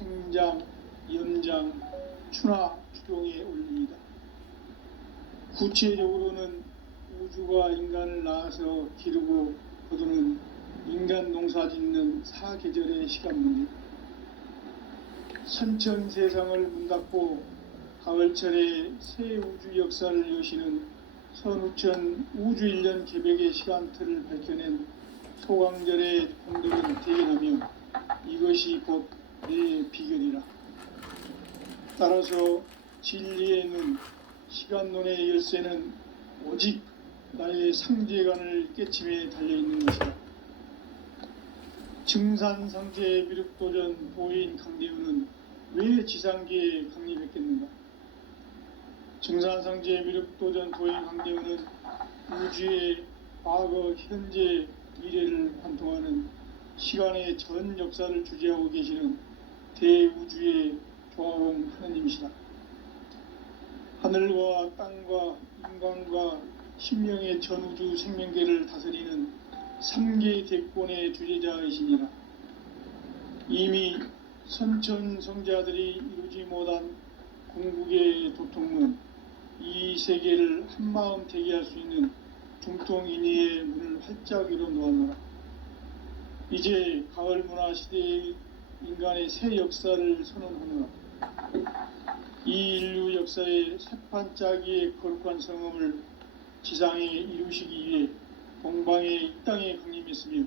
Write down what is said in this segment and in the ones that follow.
생장, 연장, 추나 추동에 올립니다. 구체적으로는 우주가 인간을 낳아서 기르고 거두는 인간 농사 짓는 사계절의 시간문이 선천 세상을 문닫고 가을철에 새 우주 역사를 여시는 선우천 우주일년 개백의 시간틀을 밝혀낸 소강절의 공들은 대견하며 이것이 곧 내 비결이라. 따라서 진리의 눈, 시간론의 열쇠는 오직 나의 상제관을 깨침에 달려있는 것이다. 증산상제 미륵도전 도인 강대우는 왜 지상계에 강림했겠는가? 증산상제 미륵도전 도인 강대우는 우주의 과거, 현재, 미래를 관통하는 시간의 전 역사를 주재하고 계시는 대우주의 조화공 하느님이시다. 하늘과 땅과 인간과 신명의 전우주 생명계를 다스리는 3계 대권의 주재자이시니라. 이미 선천성자들이 이루지 못한 궁극의 도통문, 이 세계를 한마음 대기할 수 있는 중통인의의 문을 활짝 열어 놓았노라. 이제 가을 문화 시대의 인간의 새 역사를 선언하노라. 이 인류 역사의 새판짜기의 거룩한 성음을 지상에 이루시기 위해 동방의 이 땅에 강림했으며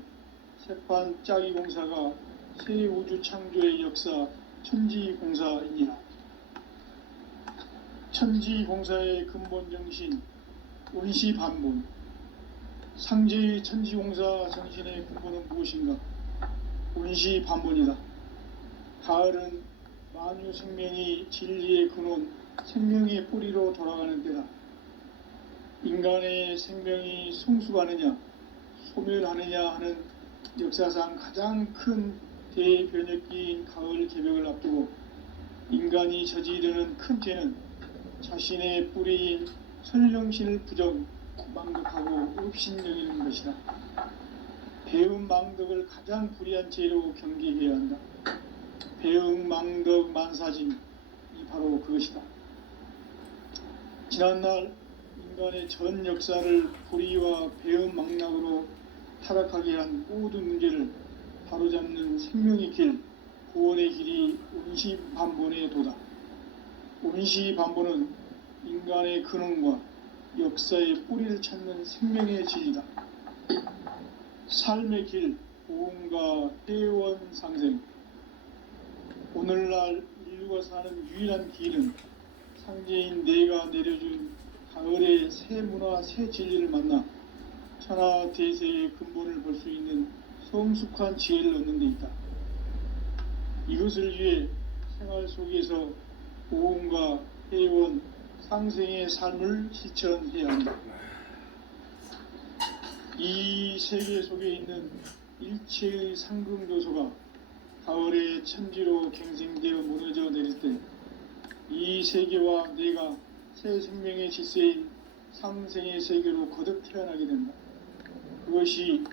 새판짜기 공사가 새 우주 창조의 역사 천지공사이니라. 천지공사의 근본 정신 운시반본. 상제의 천지공사 정신의 근본은 무엇인가? 운시반본이다. 가을은 만유 생명이 진리의 근원, 생명의 뿌리로 돌아가는 때다. 인간의 생명이 성숙하느냐, 소멸하느냐 하는 역사상 가장 큰 대변혁기인 가을 개벽을 앞두고 인간이 저지르는 큰 죄는 자신의 뿌리인 설령신을 부정, 망덕하고 업신여기는 것이다. 배음 망덕을 가장 불의한 죄로 경계해야 한다. 배음 망덕 만사진이 바로 그것이다. 지난날 인간의 전 역사를 불의와 배음 망락으로 타락하게 한 모든 문제를 바로잡는 생명의 길, 구원의 길이 운시반본의 도다. 운시반본은 인간의 근원과 역사의 뿌리를 찾는 생명의 진리다. 삶의 길, 보험과 회원상생. 오늘날 인류가 사는 유일한 길은 상제인 내가 내려준 가을의 새 문화, 새 진리를 만나 천하 대세의 근본을 볼 수 있는 성숙한 지혜를 얻는 데 있다. 이것을 위해 생활 속에서 보험과 회원, 상생의 삶을 실천해야 한다. 이 세계 속에 있는 일체의 상승조소가 가을의 천지로 갱생되어 무너져 내릴 때 이 세계와 내가 새 생명의 질서인 상생의 세계로 거듭 태어나게 된다. 그것이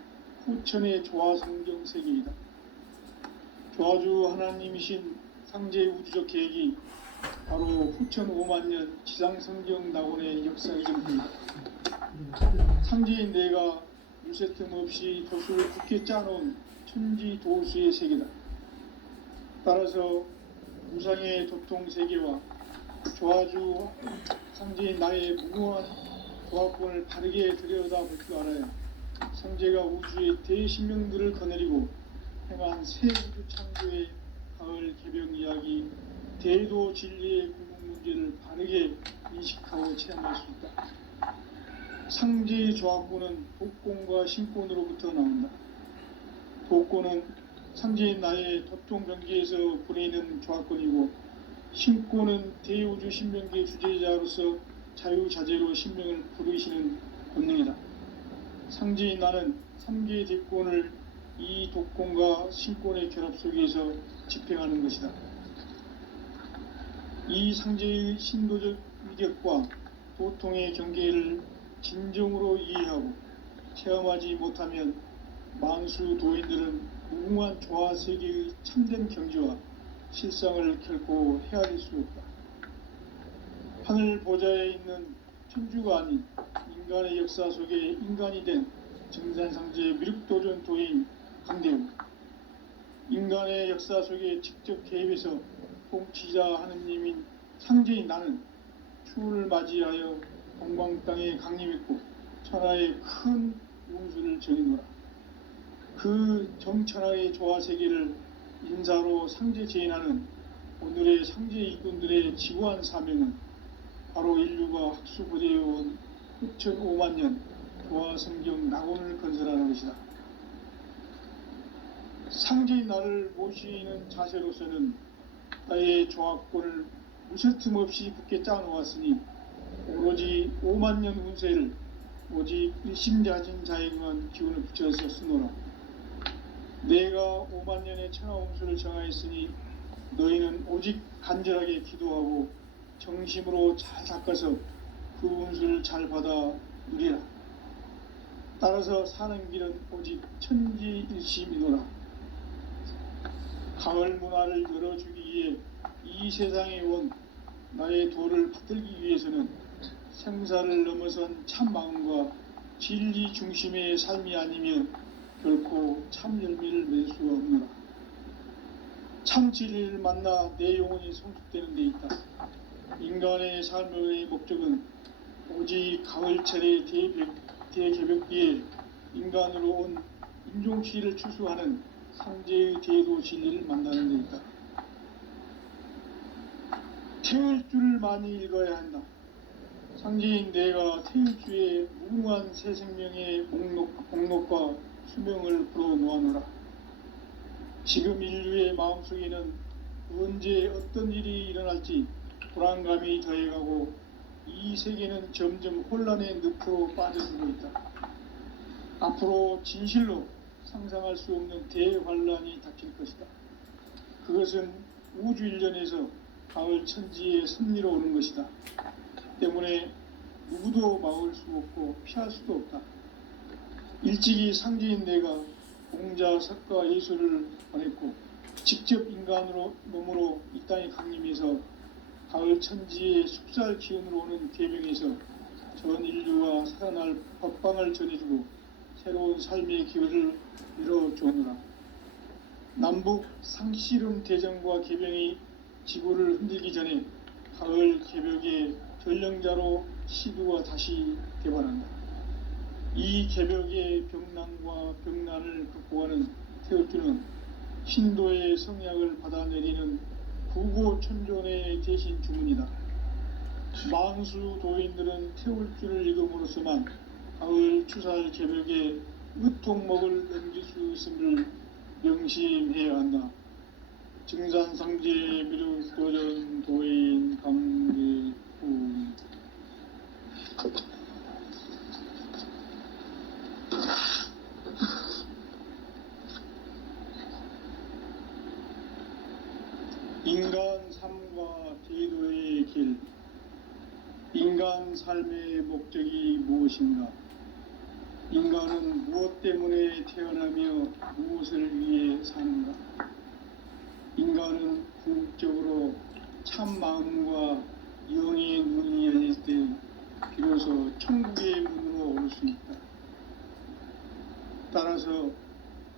후천의 조화성경 세계이다. 조화주 하나님이신 상제의 우주적 계획이 바로 후천 5만년 지상성경 낙원의 역사의 전부이다. 상제인 내가 유세틈 없이 도수를 굳게 짜놓은 천지도수의 세계다. 따라서 무상의 도통세계와 조화주 상제인 나의 무궁한 조화권을 바르게 들여다볼 줄 알아야 상제가 우주의 대신명들을 거느리고 행한 새 우주 창조의 가을 개벽 이야기, 대도 진리의 궁극 문제를 바르게 인식하고 체험할 수 있다. 상제의 조화권은 독권과 신권으로부터 나온다. 독권은 상제인 나의 도통경계에서 부리는 조화권이고, 신권은 대우주 신명계 주제자로서 자유자재로 신명을 부르시는 권능이다. 상제인 나는 3개의 대권을 이 독권과 신권의 결합 속에서 집행하는 것이다. 이 상제의 신도적 위력과 도통의 경계를 진정으로 이해하고 체험하지 못하면 만수 도인들은 무궁한 조화 세계의 참된 경지와 실상을 결코 헤아릴 수 없다. 하늘 보좌에 있는 천주가 아닌 인간의 역사 속에 인간이 된 증산상제의 미륵도전 도인 강대우, 인간의 역사 속에 직접 개입해서 통치자 하느님인 상제인 나는 추운을 맞이하여 동방 땅에 강림했고 천하의 큰 운수를 정해놓으라. 그 정천하의 조화세계를 인사로 상제 제인하는 오늘의 상제 일꾼들의 지구한 사명은 바로 인류가 학수고대해온 6,500만 년 조화성경 낙원을 건설하는 것이다. 상제인 나를 모시는 자세로서는 나의 조합권을 무쇠틈 없이 굳게 짜놓았으니 오로지 5만 년 운세를 오직 일심자진 자에게만 기운을 붙여서 쓰노라. 내가 5만 년의 천하 운수를 정하였으니 너희는 오직 간절하게 기도하고 정심으로 잘 닦아서 그 운수를 잘 받아 누리라. 따라서 사는 길은 오직 천지일심이노라. 가을 문화를 열어주기 위해 이 세상에 온 나의 도를 받들기 위해서는 생사를 넘어선 참 마음과 진리 중심의 삶이 아니면 결코 참 열매를 맺을 수가 없노라. 참 진리를 만나 내 영혼이 성숙되는 데 있다. 인간의 삶의 목적은 오직 가을철의 대개벽기에 인간으로 온 인종치를 추수하는 상제의 대도 진리를 만나는 데 있다. 태울 줄을 많이 읽어야 한다. 상제인 내가 태울주의 무궁한 새 생명의 목록과 수명을 불어놓아노라. 지금 인류의 마음속에는 언제 어떤 일이 일어날지 불안감이 더해가고 이 세계는 점점 혼란의 늪으로 빠져들고 있다. 앞으로 진실로 상상할 수 없는 대환란이 닥칠 것이다. 그것은 우주 일련에서 가을 천지의 섭리로 오는 것이다. 때문에 누구도 막을 수 없고 피할 수도 없다. 일찍이 상제인 내가 공자, 석가, 예수를 보냈고 직접 인간으로 몸으로 이 땅에 강림해서 가을 천지의 숙살 기운으로 오는 계명에서 전 인류가 살아날 법방을 전해주고 새로운 삶의 기회를 이뤄주느라. 남북 상씨름 대전과 개병이 지구를 흔들기 전에 가을 개벽의 전령자로 시두가 다시 개발한다. 이 개벽의 병난과 병난을 극복하는 태울주는 신도의 성약을 받아내리는 구고천존의 대신 주문이다. 만수 도인들은 태울주를 읽음으로써만 가을 추살 개벽의 으통목을 넘길 수 있음을 명심해야 한다. 증산상제 미륵도전 도인 강대우. 인간 삶과 제도의 길. 인간 삶의 목적이 무엇인가? 인간은 무엇 때문에 태어나며 무엇을 위해 사는가? 인간은 궁극적으로 참 마음과 영의 눈이 열릴 때 비로소 천국의 문으로 올 수 있다. 따라서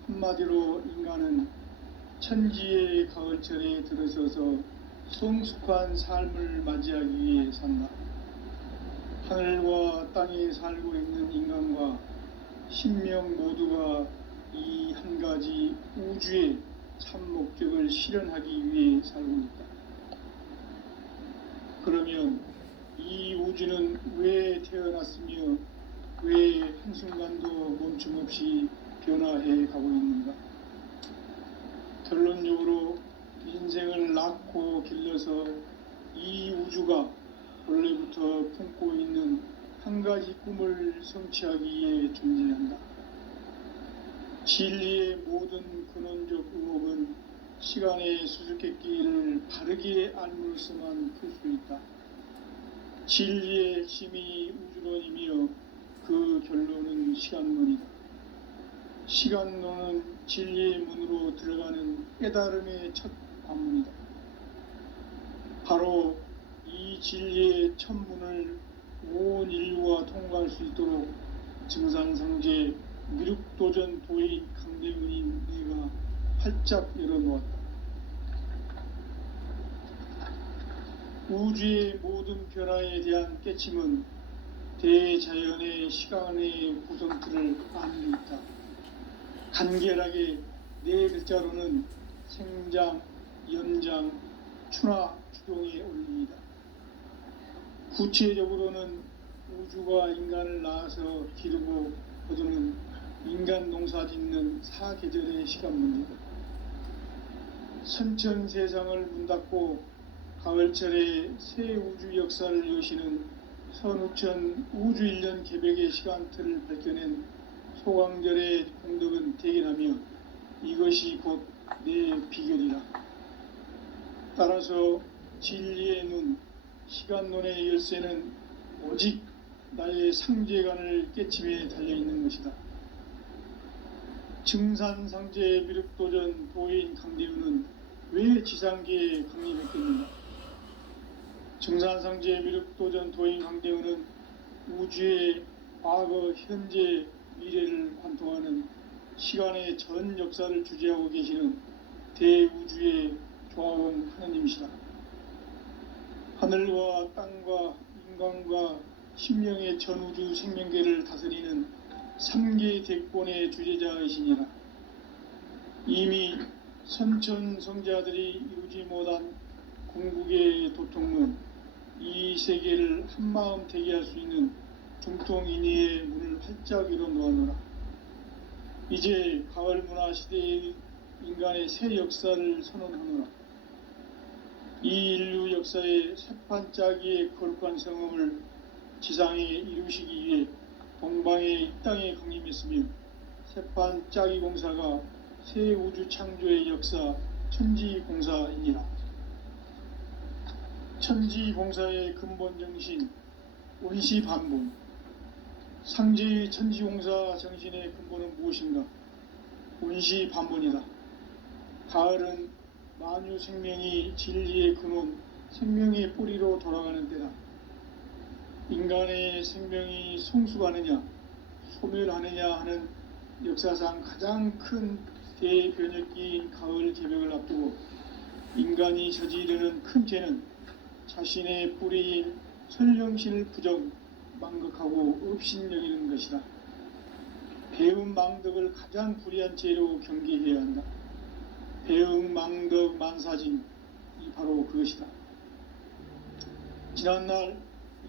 한마디로 인간은 천지의 가을철에 들어서서 성숙한 삶을 맞이하기 위해 산다. 하늘과 땅에 살고 있는 인간과 신명 모두가 이 한 가지 우주의 참 목적을 실현하기 위해 살고 있다. 그러면 이 우주는 왜 태어났으며 왜 한순간도 멈춤없이 변화해 가고 있는가? 결론적으로 인생을 낳고 길러서 이 우주가 원래부터 품고 있는 한 가지 꿈을 성취하기 위해 존재한다. 진리의 모든 근원적 의혹은 시간의 수수께끼를 바르게 알므로서만 풀 수 있다. 진리의 핵심이 우주론이며 그 결론은 시간론이다. 시간론은 진리의 문으로 들어가는 깨달음의 첫 관문이다. 진리의 천문을 온 인류가 통과할 수 있도록 증산상제 미륵도전 도인 강대은인 내가 활짝 열어놓았다. 우주의 모든 변화에 대한 깨침은 대자연의 시간의 구성틀을 아는 데 있다. 간결하게 네 글자로는 생장, 연장, 추나 추동의 원리이다. 구체적으로는 우주가 인간을 낳아서 기르고 거두는 인간 농사 짓는 사계절의 시간 문제다. 선천 세상을 문 닫고 가을철에 새 우주 역사를 여시는 선우천 우주 1년 개벽의 시간틀을 밝혀낸 소강절의 공덕은 대견하며 이것이 곧 내 비결이라. 따라서 진리의 눈, 시간론의 열쇠는 오직 나의 상제관을 깨침에 달려있는 것이다. 증산상제 미륵도전 도인 강대우는 왜 지상계에 강림했겠는가? 증산상제 미륵도전 도인 강대우는 우주의 과거, 현재, 미래를 관통하는 시간의 전 역사를 주재하고 계시는 대우주의 조화원 하느님이시다. 하늘과 땅과 인간과 신명의 전우주 생명계를 다스리는 3계 대권의 주재자이시니라. 이미 선천성자들이 이루지 못한 궁극의 도통은 이 세계를 한마음 되게 할 수 있는 중통인의의 문을 활짝 열어놓아노라. 이제 가을 문화 시대의 인간의 새 역사를 선언하노라. 이 인류 역사의 새판짜기의 거룩한 성음을 지상에 이루시기 위해 동방의 이 땅에 강림했으며 새판짜기 공사가 새 우주 창조의 역사 천지공사이니라. 천지공사의 근본 정신 원시반본. 상제의 천지공사 정신의 근본은 무엇인가? 원시반본이다. 가을은 만유 생명이 진리의 근원, 생명의 뿌리로 돌아가는 때다. 인간의 생명이 성숙하느냐, 소멸하느냐 하는 역사상 가장 큰 대변혁기인 가을 개벽을 앞두고 인간이 저지르는 큰 죄는 자신의 뿌리인 설령신을 부정, 망극하고 업신여기는 것이다. 배음 망덕을 가장 불의한 죄로 경계해야 한다. 배음 망덕 만사진이 바로 그것이다. 지난날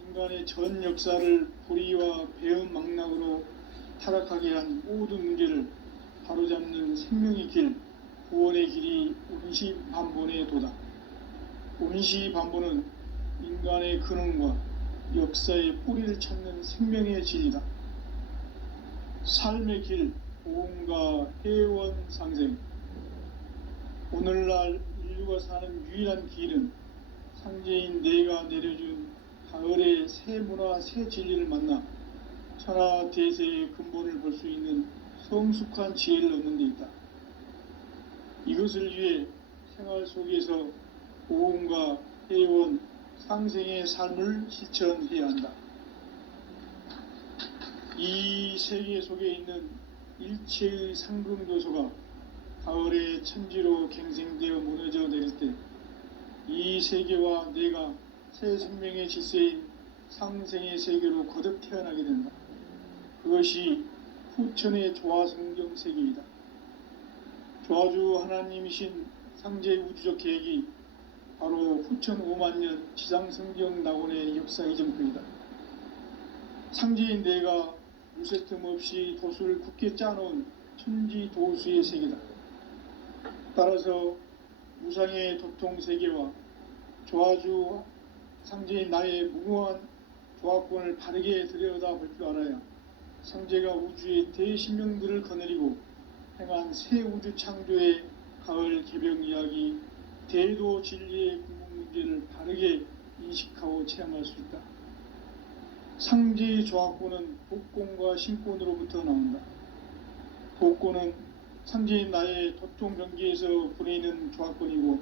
인간의 전 역사를 불의와 배음 망락으로 타락하게 한 모든 문제를 바로잡는 생명의 길, 구원의 길이 원시반본의 도다. 원시반본은 인간의 근원과 역사의 뿌리를 찾는 생명의 진리다. 삶의 길, 보험과 회원 상생. 오늘날 인류가 사는 유일한 길은 상제인 내가 내려준 가을의 새 문화, 새 진리를 만나 천하 대세의 근본을 볼 수 있는 성숙한 지혜를 얻는 데 있다. 이것을 위해 생활 속에서 보험과 회원, 상생의 삶을 실천해야 한다. 이 세계 속에 있는 일체의 상금교소가 가을의 천지로 갱생되어 무너져 내릴 때 이 세계와 내가 새 생명의 질서인 상생의 세계로 거듭 태어나게 된다. 그것이 후천의 조화성경 세계이다. 조화주 하나님이신 상제 우주적 계획이 바로 후천 5만년 지상성경 낙원의 역사 이정표이다. 상제인 내가 무쇠틈 없이 도수를 굳게 짜놓은 천지도수의 세계다. 따라서 무상의 도통세계와 조화주 상제인 나의 무궁한 조화권을 바르게 들여다볼 줄 알아야 상제가 우주의 대신명들을 거느리고 행한 새 우주 창조의 가을 개벽 이야기, 대도 진리의 궁극 문제를 바르게 인식하고 체험할 수 있다. 상제의 조화권은 복권과 신권으로부터 나온다. 복권은 상제인 나의 도통 경계에서 보내는 조화권이고,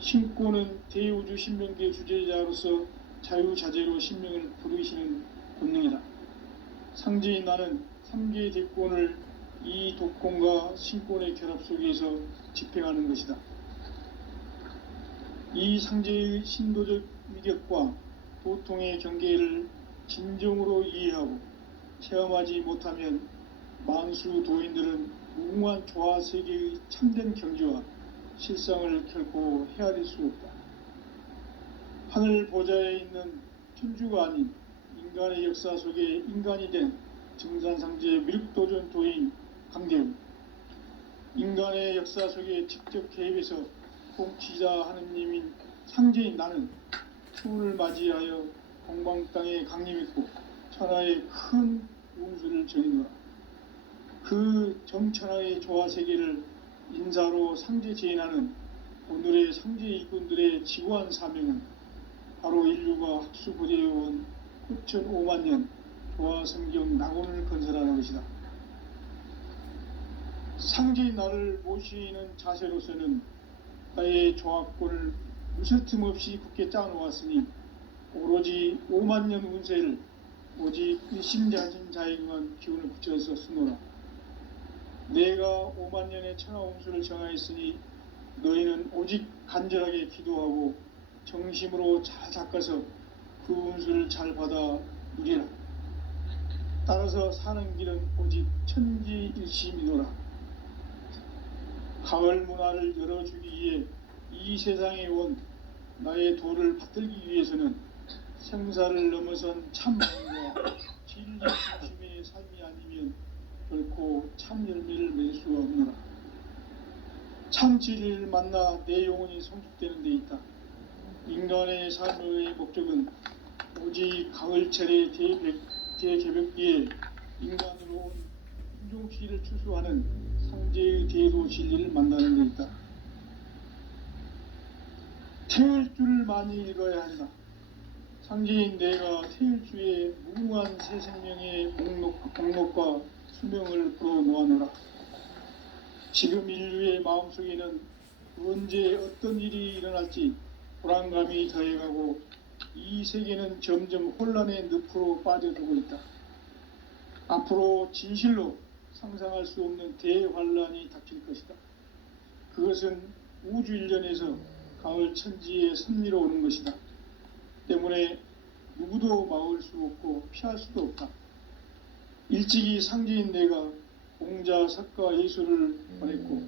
신권은 대우주 신명계 주제자로서 자유자재로 신명을 부르시는 본능이다. 상제인 나는 3개의 대권을 이 독권과 신권의 결합 속에서 집행하는 것이다. 이 상제의 신도적 위력과 도통의 경계를 진정으로 이해하고 체험하지 못하면 만수 도인들은 무궁한 조화세계의 참된 경지와 실상을 결코 헤아릴 수 없다. 하늘 보좌에 있는 천주가 아닌 인간의 역사 속에 인간이 된 증산상제의 미륵도전 도인 강대우, 인간의 역사 속에 직접 개입해서 통치자 하느님인 상제인 나는 추운을 맞이하여 동방 땅에 강림했고 천하의 큰 운수를 전이노라. 그 정천하의 조화세계를 인사로 상제 제인하는 오늘의 상제 일꾼들의 지구한 사명은 바로 인류가 학수고대해온 9,500만 년 조화성경 낙원을 건설하는 것이다. 상제인 나를 모시는 자세로서는 나의 조합권을 무설틈 없이 굳게 짜놓았으니 오로지 5만 년 운세를 오직 일심자진 자에게만 기운을 붙여서 쓰노라. 내가 5만 년의 천하 운수를 정하였으니 너희는 오직 간절하게 기도하고 정심으로 잘 닦아서 그 운수를 잘 받아 누리라. 따라서 사는 길은 오직 천지일심이노라. 가을 문화를 열어주기 위해 이 세상에 온 나의 도를 받들기 위해서는 생사를 넘어선 참마음과 진리 중심의 삶이 아니면 결코 참 열매를 맺을 수가 없노라. 참 진리를 만나 내 영혼이 성숙되는 데 있다. 인간의 삶의 목적은 오직 가을철의 대개벽기에 인간으로 온 인종시를 추수하는 상제의 대도 진리를 만나는 데 있다. 태울 줄을 많이 읽어야 한다. 상제인 내가 태울 주의 무궁한 새 생명의 목록과 수명을 불어놓아노라. 지금 인류의 마음속에는 언제 어떤 일이 일어날지 불안감이 더해가고 이 세계는 점점 혼란의 늪으로 빠져들고 있다. 앞으로 진실로 상상할 수 없는 대환란이 닥칠 것이다. 그것은 우주 일련에서 가을 천지의 섭리로 오는 것이다. 때문에 누구도 막을 수 없고 피할 수도 없다. 일찍이 상제인 내가 공자, 석가, 예수를 보냈고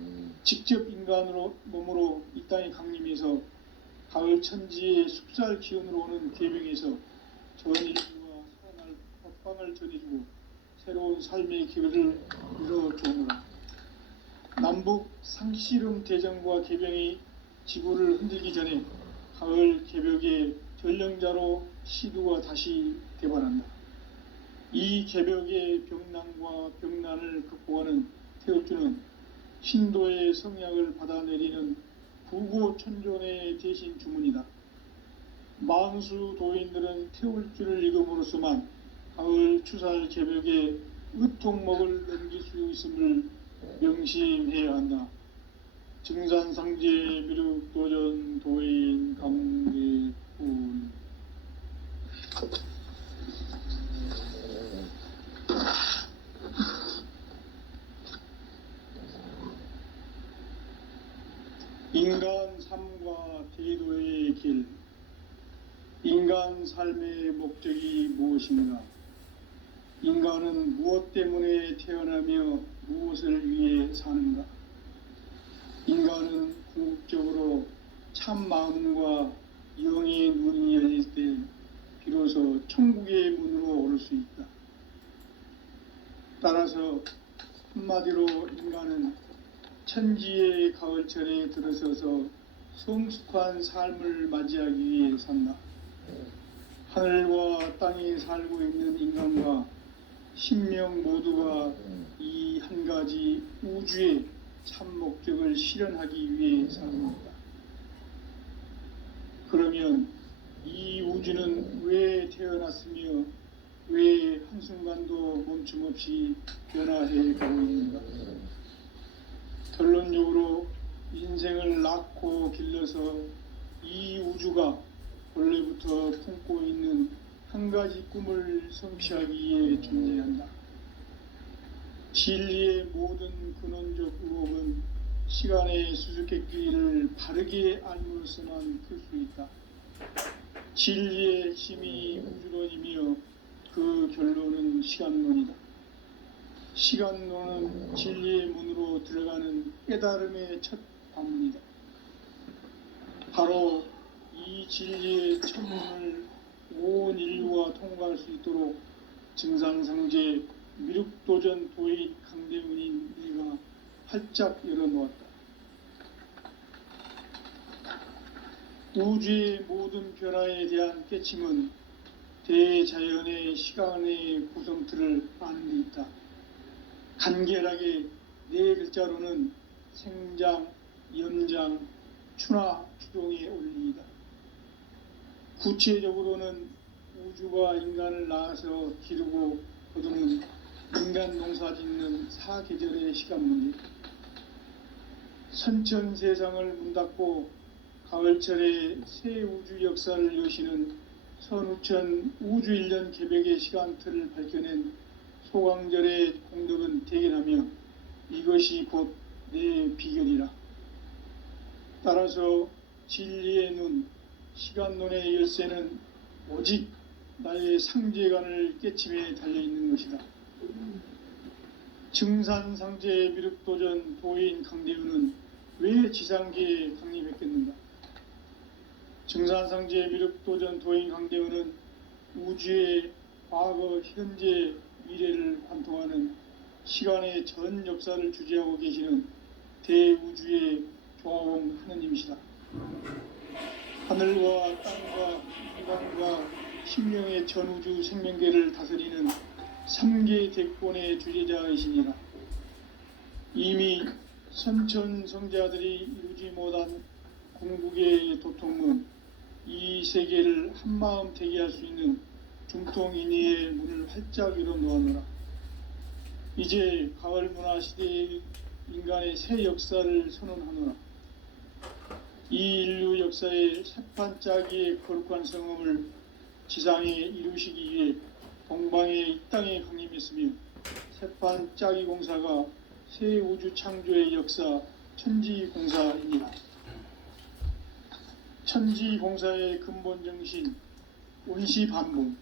직접 인간으로 몸으로 이 땅에 강림해서 가을 천지의 숲살 기운으로 오는 계명에서 전 인류가 살아날 법방을 전해주고 새로운 삶의 기회를 이뤄주노라. 남북 상씨름 대전과 개병이 지구를 흔들기 전에 가을 개벽의 전령자로 시두가 다시 개발한다. 이 개벽의 병난과 병난을 극복하는 태울주는 신도의 성약을 받아내리는 부고천존의 대신 주문이다. 만수 도인들은 태울주를 읽음으로써만 가을 추살 개벽에 의통목을 넘길 수 있음을 명심해야 한다. 증산상제 미륵도전 도인 강대훈. 인간 삶과 대도의 길. 인간 삶의 목적이 무엇인가? 인간은 무엇 때문에 태어나며 무엇을 위해 사는가? 인간은 궁극적으로 참 마음과 영의 눈이 열릴 때 비로소 천국의 문으로 오를 수 있다. 따라서 한마디로 인간은 천지의 가을철에 들어서서 성숙한 삶을 맞이하기 위해 산다. 하늘과 땅에 살고 있는 인간과 신명 모두가 이 한 가지 우주의 참 목적을 실현하기 위해 사는 것이다. 그러면 이 우주는 왜 태어났으며 왜 한순간도 멈춤 없이 변화해 가고 있는가? 결론적으로 인생을 낳고 길러서 이 우주가 원래부터 품고 있는 한 가지 꿈을 성취하기 위해 존재한다. 진리의 모든 근원적 의혹은 시간의 수수께끼를 바르게 알므로서만 풀 수 있다. 진리의 힘이 우주론이며 그 결론은 시간론이다. 시간론은 진리의 문으로 들어가는 깨달음의 첫 관문이다. 바로 이 진리의 첫 문을 온 인류가 통과할 수 있도록 증상상제 미륵도전 도인 강대문인 내가 활짝 열어놓았다. 우주의 모든 변화에 대한 깨침은 대자연의 시간의 구성틀을 아는 데 있다. 간결하게 네 글자로는 생장, 연장, 추나 추동의 원리이다. 구체적으로는 우주가 인간을 낳아서 기르고 거두는 인간 농사 짓는 사계절의 시간 문제, 선천 세상을 문닫고 가을철에 새 우주 역사를 여시는 선우천 우주 1년 개백의 시간틀을 밝혀낸 소강절의 공덕은 대견하며 이것이 곧 내 비결이라. 따라서 진리의 눈, 시간론의 열쇠는 오직 나의 상제관을 깨침에 달려있는 것이다. 증산상제 미륵도전 도인 강대우는 왜 지상계에 강림했겠는가? 증산상제 미륵도전 도인 강대우는 우주의 과거, 현재, 미래를 관통하는 시간의 전 역사를 주재하고 계시는 대우주의 조화원 하느님이시다. 하늘과 땅과 인간과 신명의 전우주 생명계를 다스리는 3계 대권의 주제자이시니라. 이미 선천성자들이 이루지 못한 궁극의 도통문, 이 세계를 한마음 되게 할 수 있는 중통인의의 문을 활짝 열어놓았노라. 이제 가을 문화 시대의 인간의 새 역사를 선언하노라. 이 인류 역사의 새판짜기의 거룩한 성음을 지상에 이루시기 위해 동방의 이 땅에 강림했으며 새판짜기 공사가 새 우주 창조의 역사 천지공사입니다. 천지공사의 근본 정신 온시반복.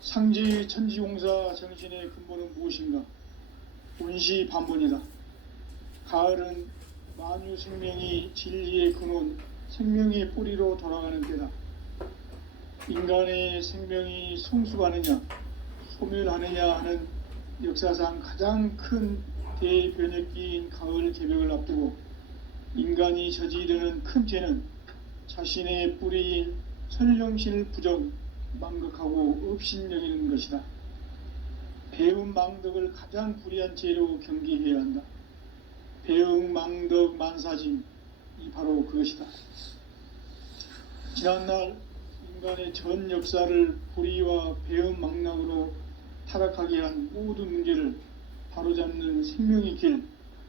상제의 천지공사 정신의 근본은 무엇인가? 온시반복이다. 가을은 만유 생명이 진리의 근원, 생명의 뿌리로 돌아가는 때다. 인간의 생명이 성숙하느냐, 소멸하느냐 하는 역사상 가장 큰 대변혁기인 가을 개벽을 앞두고 인간이 저지르는 큰 죄는 자신의 뿌리인 천령신을 부정, 망극하고 업신여기는 것이다. 배움 망덕을 가장 불의한 죄로 경계해야 한다. 배움 망덕 만사짐이 바로 그것이다. 지난날 인간의 전 역사를 불의와 배움 망락으로 타락하게 한 모든 문제를 바로잡는 생명의 길,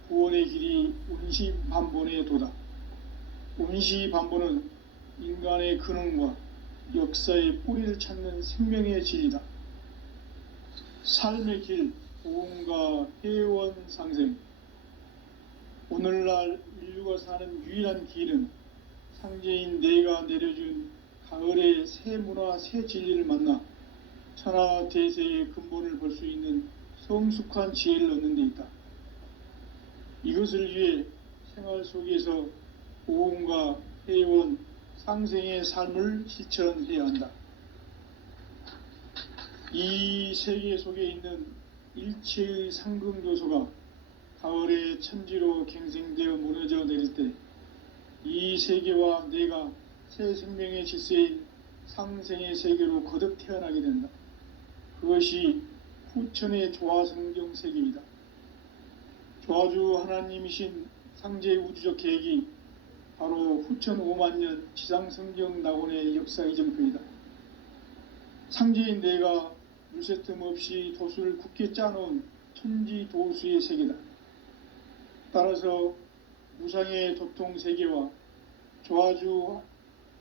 구원의 길이 온시반본의 도다. 온시반본은 인간의 근원과 역사의 뿌리를 찾는 생명의 진리다. 삶의 길, 보험과 회원 상생. 오늘날 인류가 사는 유일한 길은 상제인 내가 내려준 가을의 새 문화, 새 진리를 만나 천하 대세의 근본을 볼 수 있는 성숙한 지혜를 얻는 데 있다. 이것을 위해 생활 속에서 보험과 회원, 상생의 삶을 실천해야 한다. 이 세계 속에 있는 일체의 상금 요소가 가을의 천지로 갱생되어 무너져 내릴 때 이 세계와 내가 새 생명의 질서인 상생의 세계로 거듭 태어나게 된다. 그것이 후천의 조화성경 세계이다. 조화주 하나님이신 상제 우주적 계획이 바로 후천 5만년 지상성경 낙원의 역사 이정표이다. 상제인 내가 물새틈 없이 도수를 굳게 짜놓은 천지도수의 세계다. 따라서 무상의 도통 세계와 조화주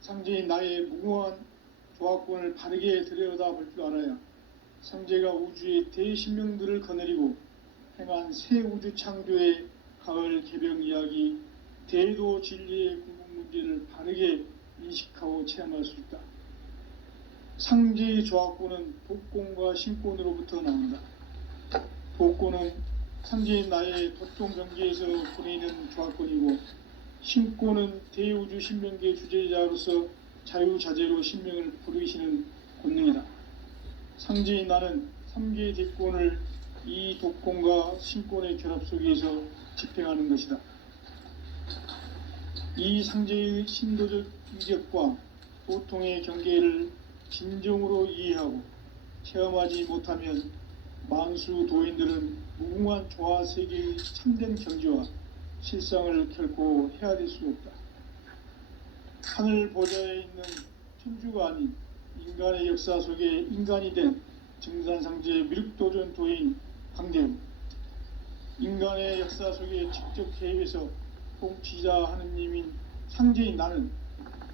상제인 나의 무궁한 조합권을 바르게 들여다볼 줄 알아야 상제가 우주의 대신명들을 거느리고 행한 새 우주 창조의 가을 개병 이야기, 대도 진리의 궁극 문제를 바르게 인식하고 체험할 수 있다. 상제의 조합권은 독권과 신권으로부터 나온다. 독권은 상제인 나의 도통 경계에서 보내는 조합권이고, 신권은 대우주 신명계 주제자로서 자유자재로 신명을 부르시는 권능이다. 상제인 나는 3개의 대권을 이 독권과 신권의 결합 속에서 집행하는 것이다. 이 상제의 신도적 위력과 도통의 경계를 진정으로 이해하고 체험하지 못하면 만수 도인들은 무궁한 조화 세계의 참된 경지와 실상을 결코 헤아릴 수 없다. 하늘 보좌에 있는 천주가 아닌 인간의 역사 속에 인간이 된 증산상제 미륵도전 도인 광대우, 인간의 역사 속에 직접 개입해서 통치자 하느님인 상제인 나는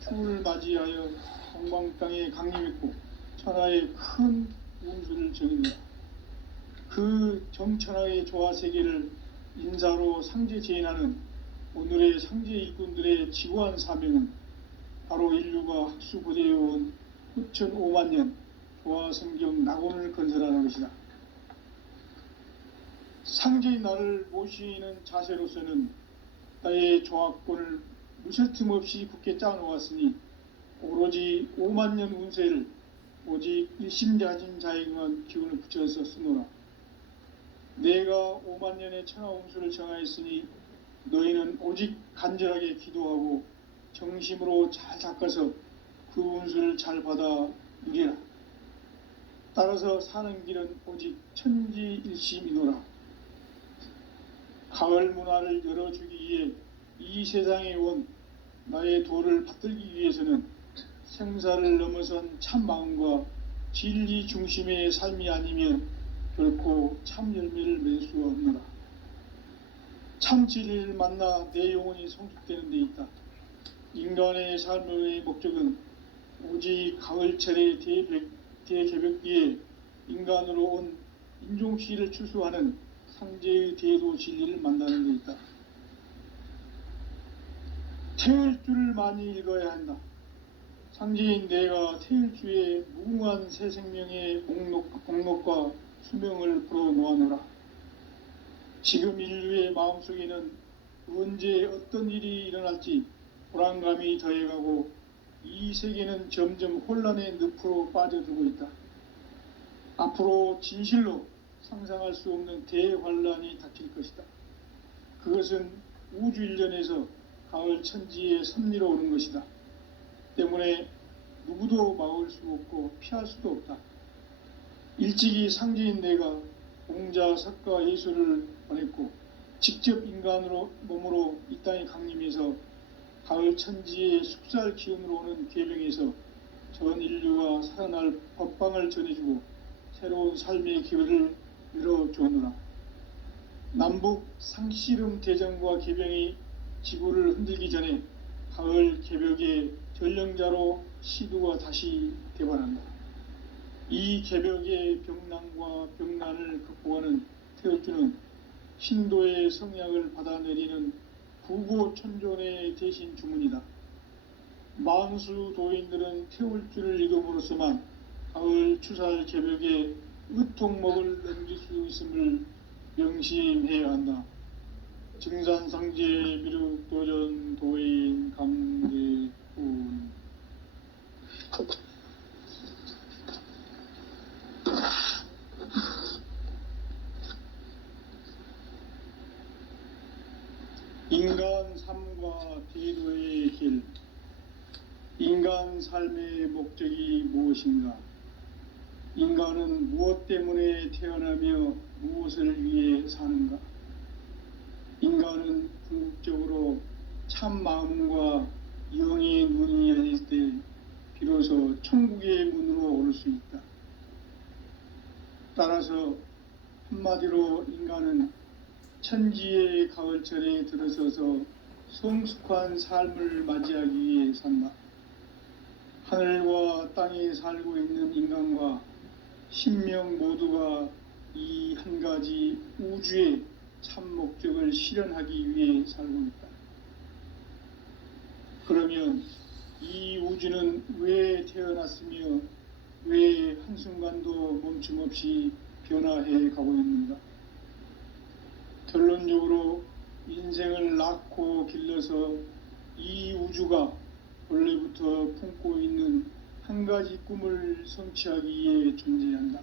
추운을 맞이하여 동방 땅에 강림했고 천하의 큰 운수를 정의한다. 그 정천하의 조화 세계를 인사로 상제 제인하는 오늘의 상제 일꾼들의 지구한 사명은 바로 인류가 학수고대해온 후천 5만 년 조화 성경 낙원을 건설하는 것이다. 상제인 나를 모시는 자세로서는 나의 조합권을 무실 틈 없이 굳게 짜놓았으니 오로지 5만 년 운세를 오직 일심자진 자에게만 기운을 붙여서 쓰노라. 내가 5만 년의 천하 운수를 정하였으니 너희는 오직 간절하게 기도하고 정심으로 잘 닦아서 그 운수를 잘 받아 누리라. 따라서 사는 길은 오직 천지일심이노라. 가을 문화를 열어주기 위해 이 세상에 온 나의 도를 받들기 위해서는 생사를 넘어선 참 마음과 진리 중심의 삶이 아니면 결코 참 열매를 맺을 수가 없노라. 참 진리를 만나 내 영혼이 성숙되는 데 있다. 인간의 삶의 목적은 오직 가을철의 대개벽기에 인간으로 온 인종씨를 추수하는 상제의 대도 진리를 만나는 데 있다. 태일주를 많이 읽어야 한다. 상제인 내가 태일주의 무궁한 새 생명의 목록과 수명을 풀어놓아노라. 지금 인류의 마음속에는 언제 어떤 일이 일어날지 불안감이 더해가고 이 세계는 점점 혼란의 늪으로 빠져들고 있다. 앞으로 진실로 상상할 수 없는 대환란이 닥칠 것이다. 그것은 우주 일련에서 가을 천지의 섭리로 오는 것이다. 때문에 누구도 막을 수 없고 피할 수도 없다. 일찍이 상제인 내가 공자, 석가, 예수를 보냈고 직접 인간으로 몸으로 이 땅에 강림해서 가을 천지의 숙살 기운으로 오는 계병에서 전 인류가 살아날 법방을 전해주고 새로운 삶의 기회를 열어주었노라. 남북 상씨름 대전과 계병이 지구를 흔들기 전에 가을 개벽의 전령자로 시두가 다시 대반한다. 이 개벽의 병난과 병난을 극복하는 태울주는 신도의 성약을 받아내리는 부고천존의 대신 주문이다. 만수 도인들은 태울주를 읽음으로써만 가을 추살 개벽의 의통목을 넘길 수 있음을 명심해야 한다. 증산상제 미륵도전 도인 강대훈. 인간 삶과 대도의 길. 인간 삶의 목적이 무엇인가? 인간은 무엇 때문에 태어나며 무엇을 위해 사는가? 인간은 궁극적으로 참 마음과 영의 눈이 열릴 때 비로소 천국의 문으로 오를 수 있다. 따라서 한마디로 인간은 천지의 가을철에 들어서서 성숙한 삶을 맞이하기 위해 산다. 하늘과 땅에 살고 있는 인간과 신명 모두가 이 한 가지 우주의 참 목적을 실현하기 위해 살고 있다. 그러면 이 우주는 왜 태어났으며 왜 한순간도 멈춤없이 변화해 가고 있는가? 결론적으로 인생을 낳고 길러서 이 우주가 원래부터 품고 있는 한 가지 꿈을 성취하기 위해 존재한다.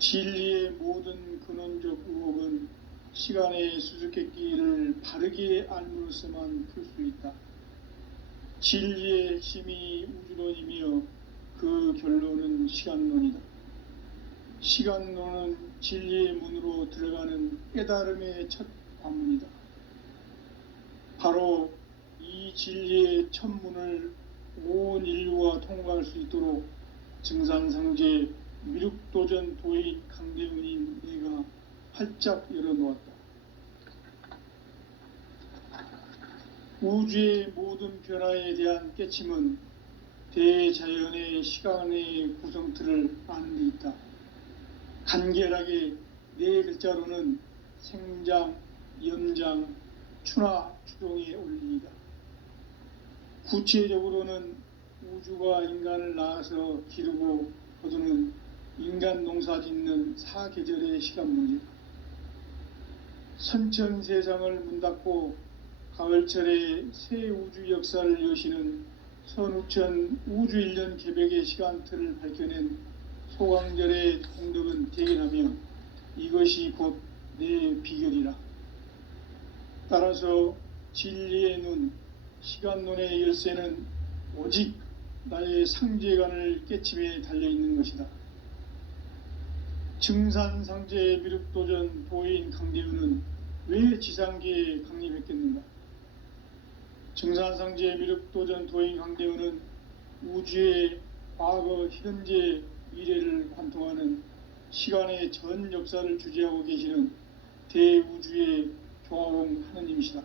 진리의 모든 근원적 의혹은 시간의 수수께끼를 바르게 알므로서만 풀 수 있다. 진리의 핵심이 우주론이며 그 결론은 시간론이다. 시간론은 진리의 문으로 들어가는 깨달음의 첫 관문이다. 바로 이 진리의 첫 문을 온 인류가 통과할 수 있도록 증산상제 미륵도전 도인 강대훈인 내가 활짝 열어놓았다. 우주의 모든 변화에 대한 깨침은 대자연의 시간의 구성틀을 아는 데 있다. 간결하게 네 글자로는 생장, 연장, 추나 추동의 원리이다. 구체적으로는 우주가 인간을 낳아서 기르고 거두는 인간 농사 짓는 사계절의 시간 문제다. 선천 세상을 문 닫고 가을철에 새 우주 역사를 여시는 선우천 우주 1년 개벽의 시간틀을 밝혀낸 소강절의 공덕은 대견하며 이것이 곧 내 비결이라. 따라서 진리의 눈, 시간론의 열쇠는 오직 나의 상제관을 깨침에 달려있는 것이다. 증산상제 미륵도전 도인 강대훈은 왜 지상계에 강림했겠는가? 증산상제 미륵도전 도인 강대훈은 우주의 과거, 현재, 미래를 관통하는 시간의 전 역사를 주재하고 계시는 대우주의 조화봉 하느님이시다.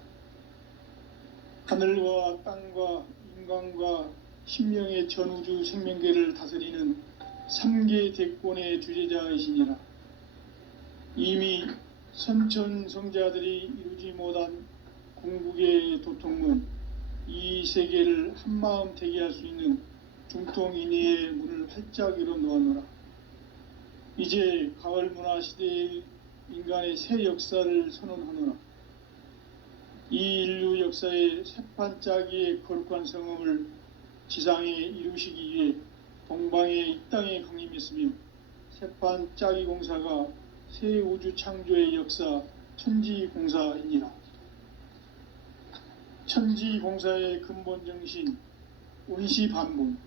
하늘과 땅과 인간과 신명의 전우주 생명계를 다스리는 3계 대권의 주재자이시니라. 이미 선천성자들이 이루지 못한 궁극의 도통문, 이 세계를 한마음 되게 할 수 있는 중통인의의 문을 활짝 열어놓아노라. 이제 가을 문화 시대의 인간의 새 역사를 선언하노라. 이 인류 역사의 새판짜기의 거룩한 성음을 지상에 이루시기 위해 동방의 이 땅에 강림했으며 새판짜기 공사가 새 우주 창조의 역사 천지공사이니라. 천지공사의 근본 정신 온시반본,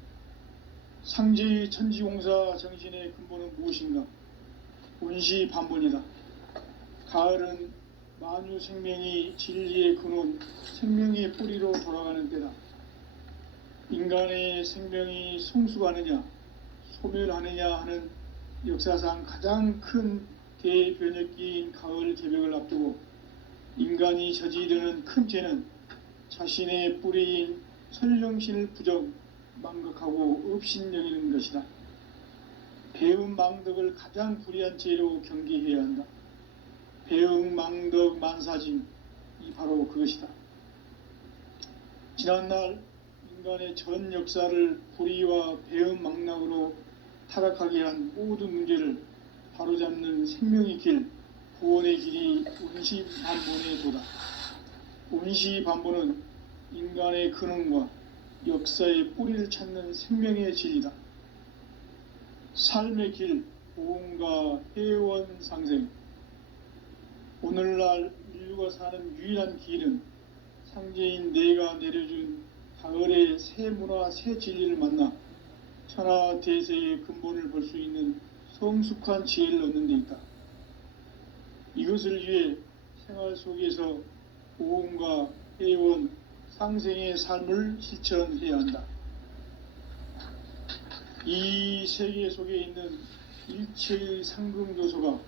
상제의 천지공사 정신의 근본은 무엇인가? 온시반본이다. 가을은 만유 생명이 진리의 근원, 생명의 뿌리로 돌아가는 때다. 인간의 생명이 성숙하느냐, 소멸하느냐 하는 역사상 가장 큰 대변혁기인 가을 개벽을 앞두고 인간이 저지르는 큰 죄는 자신의 뿌리인 설령신을 부정, 망각하고 업신여기는 것이다. 배움 망덕을 가장 불의한 죄로 경계해야 한다. 배움 망덕 만사짐, 이 바로 그것이다. 지난날 인간의 전 역사를 불의와 배움 망락으로 타락하게 한 모든 문제를 바로잡는 생명의 길, 구원의 길이 온시반본의 도다. 온시반본은 인간의 근원과 역사의 뿌리를 찾는 생명의 진리다. 삶의 길, 보험과 회원 상생. 오늘날 인류가 사는 유일한 길은 상제인 내가 내려준 가을의 새 문화, 새 진리를 만나 천하대세의 근본을 볼 수 있는 성숙한 지혜를 얻는 데 있다. 이것을 위해 생활 속에서 보험과 회원, 상생의 삶을 실천해야 한다. 이 세계 속에 있는 일체의 상금조소가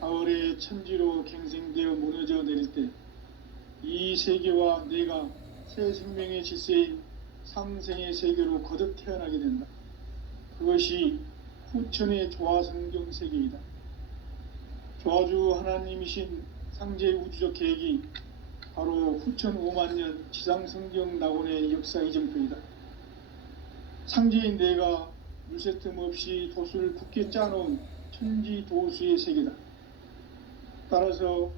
가을의 천지로 갱생되어 무너져 내릴 때 이 세계와 내가 새 생명의 질서인 상생의 세계로 거듭 태어나게 된다. 그것이 후천의 조화성경 세계이다. 조화주 하나님이신 상제 우주적 계획이 바로 후천 5만년 지상성경 낙원의 역사 이정표이다. 상제인 내가 물새 틈 없이 도수를 굳게 짜놓은 천지도수의 세계다. 따라서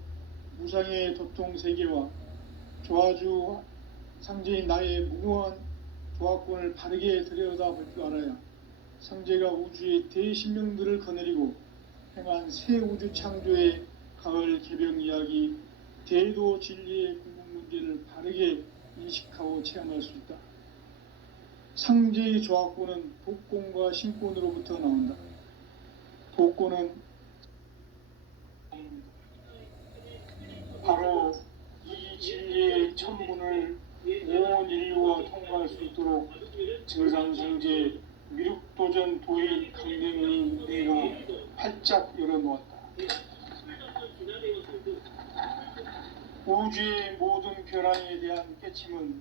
무상의 도통 세계와 조화주 상제인 나의 무궁한 조화권을 바르게 들여다볼 줄 알아야 상제가 우주의 대신명들을 거느리고 행한 새 우주 창조의 가을 개병 이야기, 대도 진리의 궁극 문제를 바르게 인식하고 체험할 수 있다. 상제의 조화권은 복권과 신권으로부터 나온다. 복권은 바로 이 진리의 천문을 온 인류가 통과할 수 있도록 증산성제 미륵도전 도인 강대문인 내가 활짝 열어놓았다. 우주의 모든 변화에 대한 깨침은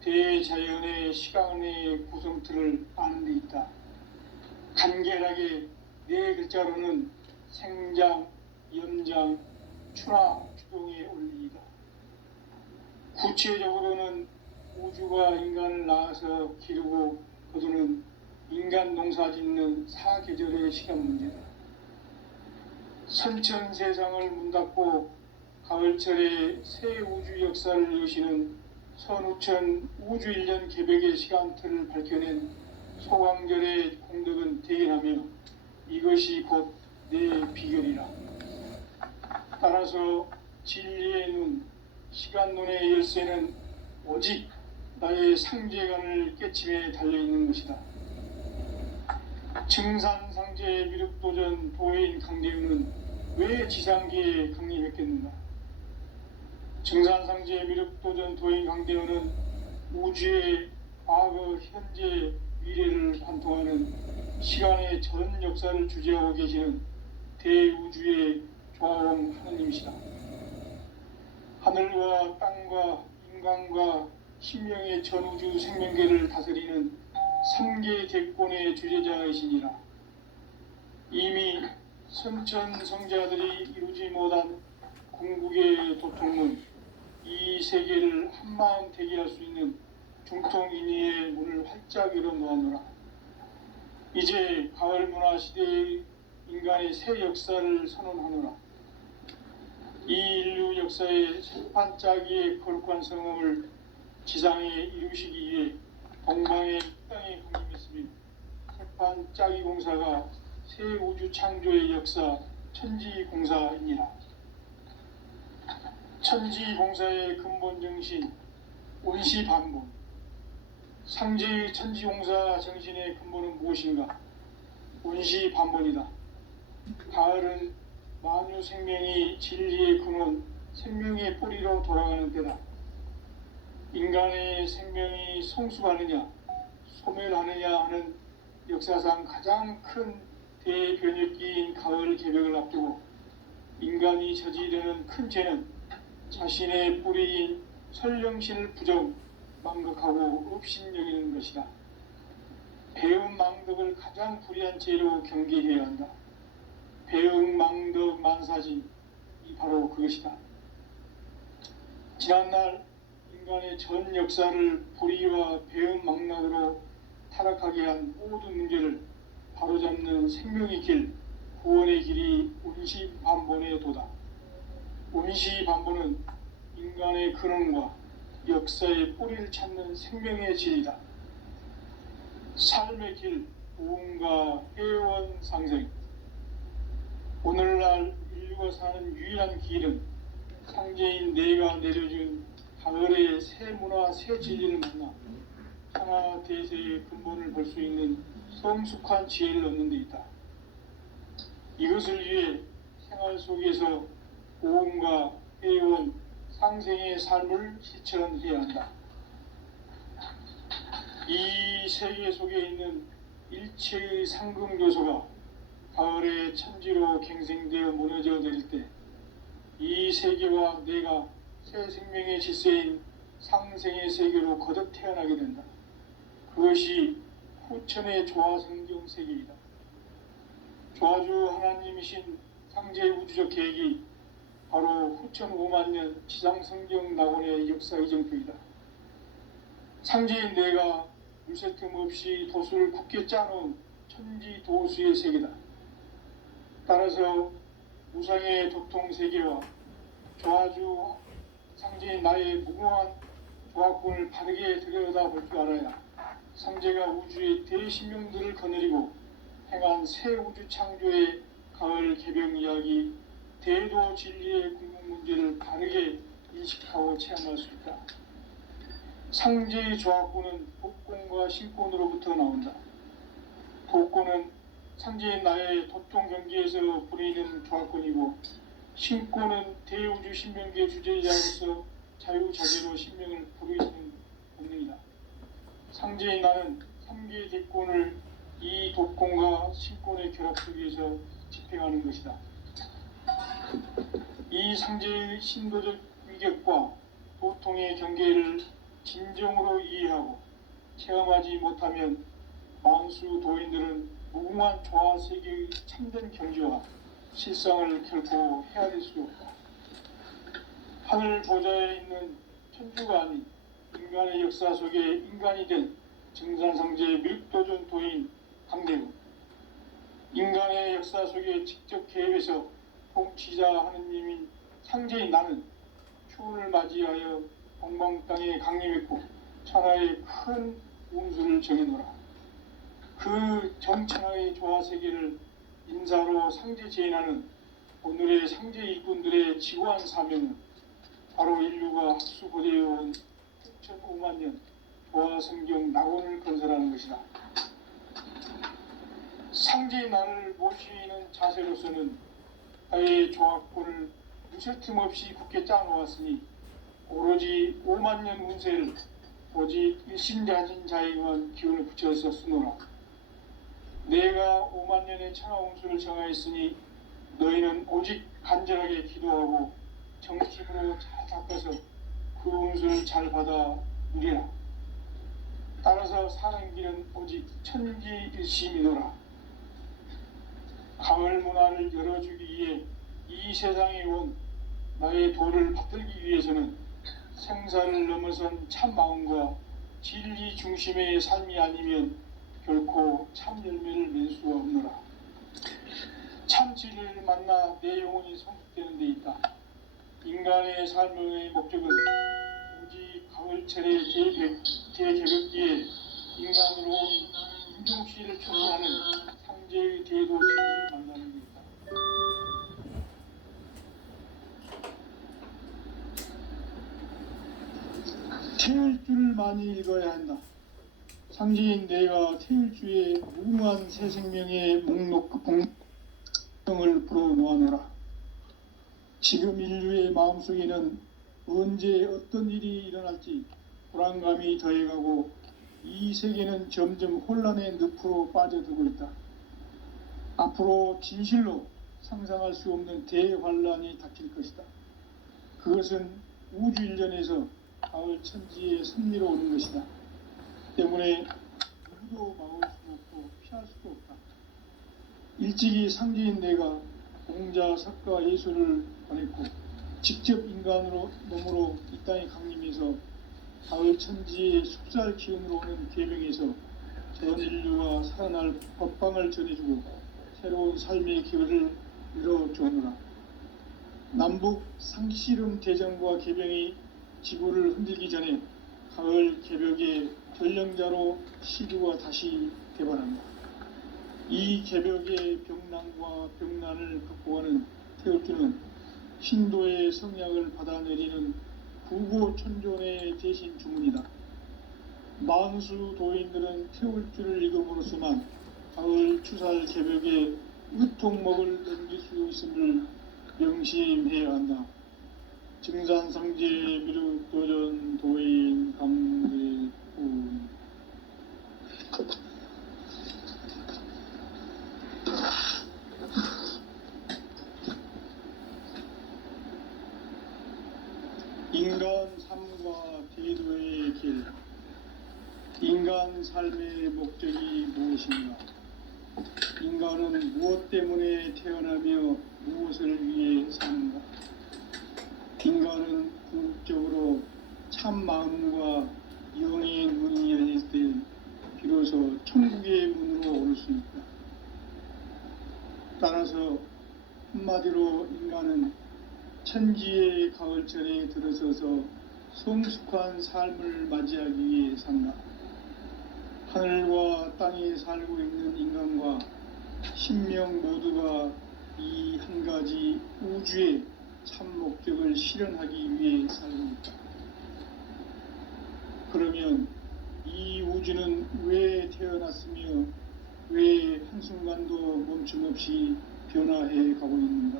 대자연의 시간의 구성틀을 아는 데 있다. 간결하게 네 글자로는 생장, 연장, 추락, 추동의 원리이다. 구체적으로는 우주가 인간을 낳아서 기르고 거두는 인간 농사 짓는 사계절의 시간 문제다. 선천 세상을 문 닫고 가을철에 새 우주 역사를 여시는 선우천 우주 1년 개백의 시간틀을 밝혀낸 소강절의 공덕은 대견하며 이것이 곧 내 비결이라. 따라서 진리의 눈, 시간론의 열쇠는 오직 나의 상제관을 깨침에 달려있는 것이다. 증산상제 미륵도전 도인 강대윤은 왜 지상계에 강림했겠는가? 증산상제 미륵도전 도인 강대윤은 우주의 과거, 현재, 미래를 관통하는 시간의 전 역사를 주재하고 계시는 대우주의 조화원 하느님이시다. 하늘과 땅과 인간과 신명의 전우주 생명계를 다스리는 3개 객권의 주제자이시니라. 이미 선천 성자들이 이루지 못한 궁극의 도통문, 이 세계를 한마음 되게 할 수 있는 중통인의의 문을 활짝 열어놓았노라. 이제 가을 문화 시대의 인간의 새 역사를 선언하노라. 이 인류 역사의 새판짜기의 거룩한 성험을 지상에 이루시기 위해 동방의 땅에 강림했으며 새판짜기 공사가 새 우주 창조의 역사 천지공사이니라. 천지공사의 근본 정신 원시반본. 상제의 천지공사 정신의 근본은 무엇인가? 원시반본이다. 가을은 만유 생명이 진리의 근원, 생명의 뿌리로 돌아가는 때다. 인간의 생명이 성숙하느냐, 소멸하느냐 하는 역사상 가장 큰 대변혁기인 가을 개벽을 앞두고 인간이 저지르는 큰 죄는 자신의 뿌리인 설령신을 부정, 망극하고 업신여기는 것이다. 배움 망덕을 가장 불의한 죄로 경계해야 한다. 배움 망덕 만사진이 바로 그것이다. 지난날 인간의 전 역사를 불의와 배움 망락으로 타락하게 한 모든 문제를 바로잡는 생명의 길, 구원의 길이 원시반본의 도다. 원시반본은 인간의 근원과 역사의 뿌리를 찾는 생명의 진리다. 삶의 길, 부흥과 회원 상생. 오늘날 인류가 사는 유일한 길은 상제인 내가 내려준 가을의 새 문화, 새 진리를 만나 하나 대세의 근본을 볼 수 있는 성숙한 지혜를 얻는 데 있다. 이것을 위해 생활 속에서 보험과 회원, 상생의 삶을 실천해야 한다. 이 세계 속에 있는 일체의 상금 요소가 가을의 천지로 갱생되어 무너져 내릴 때 이 세계와 내가 새 생명의 질서인 상생의 세계로 거듭 태어나게 된다. 그것이 후천의 조화성경 세계이다. 조화주 하나님이신 상제의 우주적 계획이 바로 후천 5만 년 지상성경 낙원의 역사 이정표이다. 상제인 내가 물새 틈 없이 도수를 굳게 짜놓은 천지 도수의 세계다. 따라서 무상의 도통 세계와 조화주 상제인 나의 무궁한 조화권을 바르게 들여다볼 줄 알아야 상제가 우주의 대신명들을 거느리고 행한 새 우주 창조의 가을 개병 이야기, 대도 진리의 궁극 문제를 바르게 인식하고 체험할 수 있다. 상제의 조화권은 복권과 신권으로부터 나온다. 복권은 상제인 나의 도통 경계에서 부리는 조화권이고, 신권은 대우주 신명계 주제자로서 자유자재로 신명을 부르시는 본능이다. 상제인 나는 3개의 대권을 이 도권과 신권의 결합 속에서 집행하는 것이다. 이 상제의 신도적 위격과 도통의 경계를 진정으로 이해하고 체험하지 못하면 만수 도인들은 무궁한 조화 세계의 참된 경지와 실상을 결코 헤아릴 수 없다. 하늘 보좌에 있는 천주가 아닌 인간의 역사 속에 인간이 된 증산상제의 밀도전 도인 강대우, 인간의 역사 속에 직접 개입해서 통치자 하느님인 상제인 나는 추운을 맞이하여 동방 땅에 강림했고 천하의 큰 운수를 정해놓으라. 그 정천하의 조화 세계를 인사로 상제 제인하는 오늘의 상제 일꾼들의 지고한 사명은 바로 인류가 학수고대해온 6,5만 년 조화 성경 낙원을 건설하는 것이다. 상제의 나를 모시는 자세로서는 나의 조화권을 무쇠틈 없이 굳게 짜놓았으니 오로지 5만 년 운세를 오직 일심자진 자에게만 기운을 붙여서 쓰노라. 내가 5만 년의 천하 운수를 정하였으니 너희는 오직 간절하게 기도하고 정심으로 잘 닦아서 그 운수를 잘 받아 누리라. 따라서 사는 길은 오직 천지일심이노라. 가을 문화를 열어주기 위해 이 세상에 온 나의 도를 받들기 위해서는 생사를 넘어선 참 마음과 진리 중심의 삶이 아니면 결코 참 열매를 맺을 수가 없노라. 참 진리를 만나 내 영혼이 성숙되는 데 있다. 인간의 삶의 목적은 오직 가을철의 대개벽기에 인간으로 온 인종시를 초소하는 상제의 대도 진리를 만나는 데 있다. 태일주를 많이 읽어야 한다. 상제인 내가 태일주의 무궁한 새 생명의 목록 공성을 풀어놓아노라. 지금 인류의 마음속에는 언제 어떤 일이 일어날지 불안감이 더해가고 이 세계는 점점 혼란의 늪으로 빠져들고 있다. 앞으로 진실로 상상할 수 없는 대환란이 닥칠 것이다. 그것은 우주 일전에서 가을 천지의 섭리로 오는 것이다. 때문에 누구도 막을 수 없고 피할 수도 없다. 일찍이 상제인 내가 공자, 석가, 예수를 보냈고 직접 인간으로 몸으로 이 땅에 강림해서 가을 천지의 숲살 기운으로 오는 계명에서 전 인류가 살아날 법방을 전해주고 새로운 삶의 기회를 열어주노라. 남북 상씨름 대전과 개병이 지구를 흔들기 전에 가을 개벽의 전령자로 시주가 다시 개발한다. 이 개벽의 병난과 병난을 극복하는 태울주는 신도의 성약을 받아내리는 부고천존의 대신 주문이다. 만수 도인들은 태울주를 읽음으로써만 가을 추살 개벽의 으통목을 넘길 수 있음을 명심해야 한다. 증산상제 미륵도전 도인 강대훈. 인간 삶과 대도의 길. 인간 인간 삶의 목적이 무엇인가? 인간은 무엇 때문에 태어나며 무엇을 위해 사는가? 인간은 궁극적으로 참 마음과 영의 문이 열릴 때 비로소 천국의 문으로 오를 수 있다. 따라서 한마디로 인간은 천지의 가을철에 들어서서 성숙한 삶을 맞이하기 위해 산다. 하늘과 땅에 살고 있는 인간과 신명 모두가 이 한 가지 우주의 참 목적을 실현하기 위해 살고 있다. 그러면 이 우주는 왜 태어났으며 왜 한순간도 멈춤없이 변화해 가고 있는가?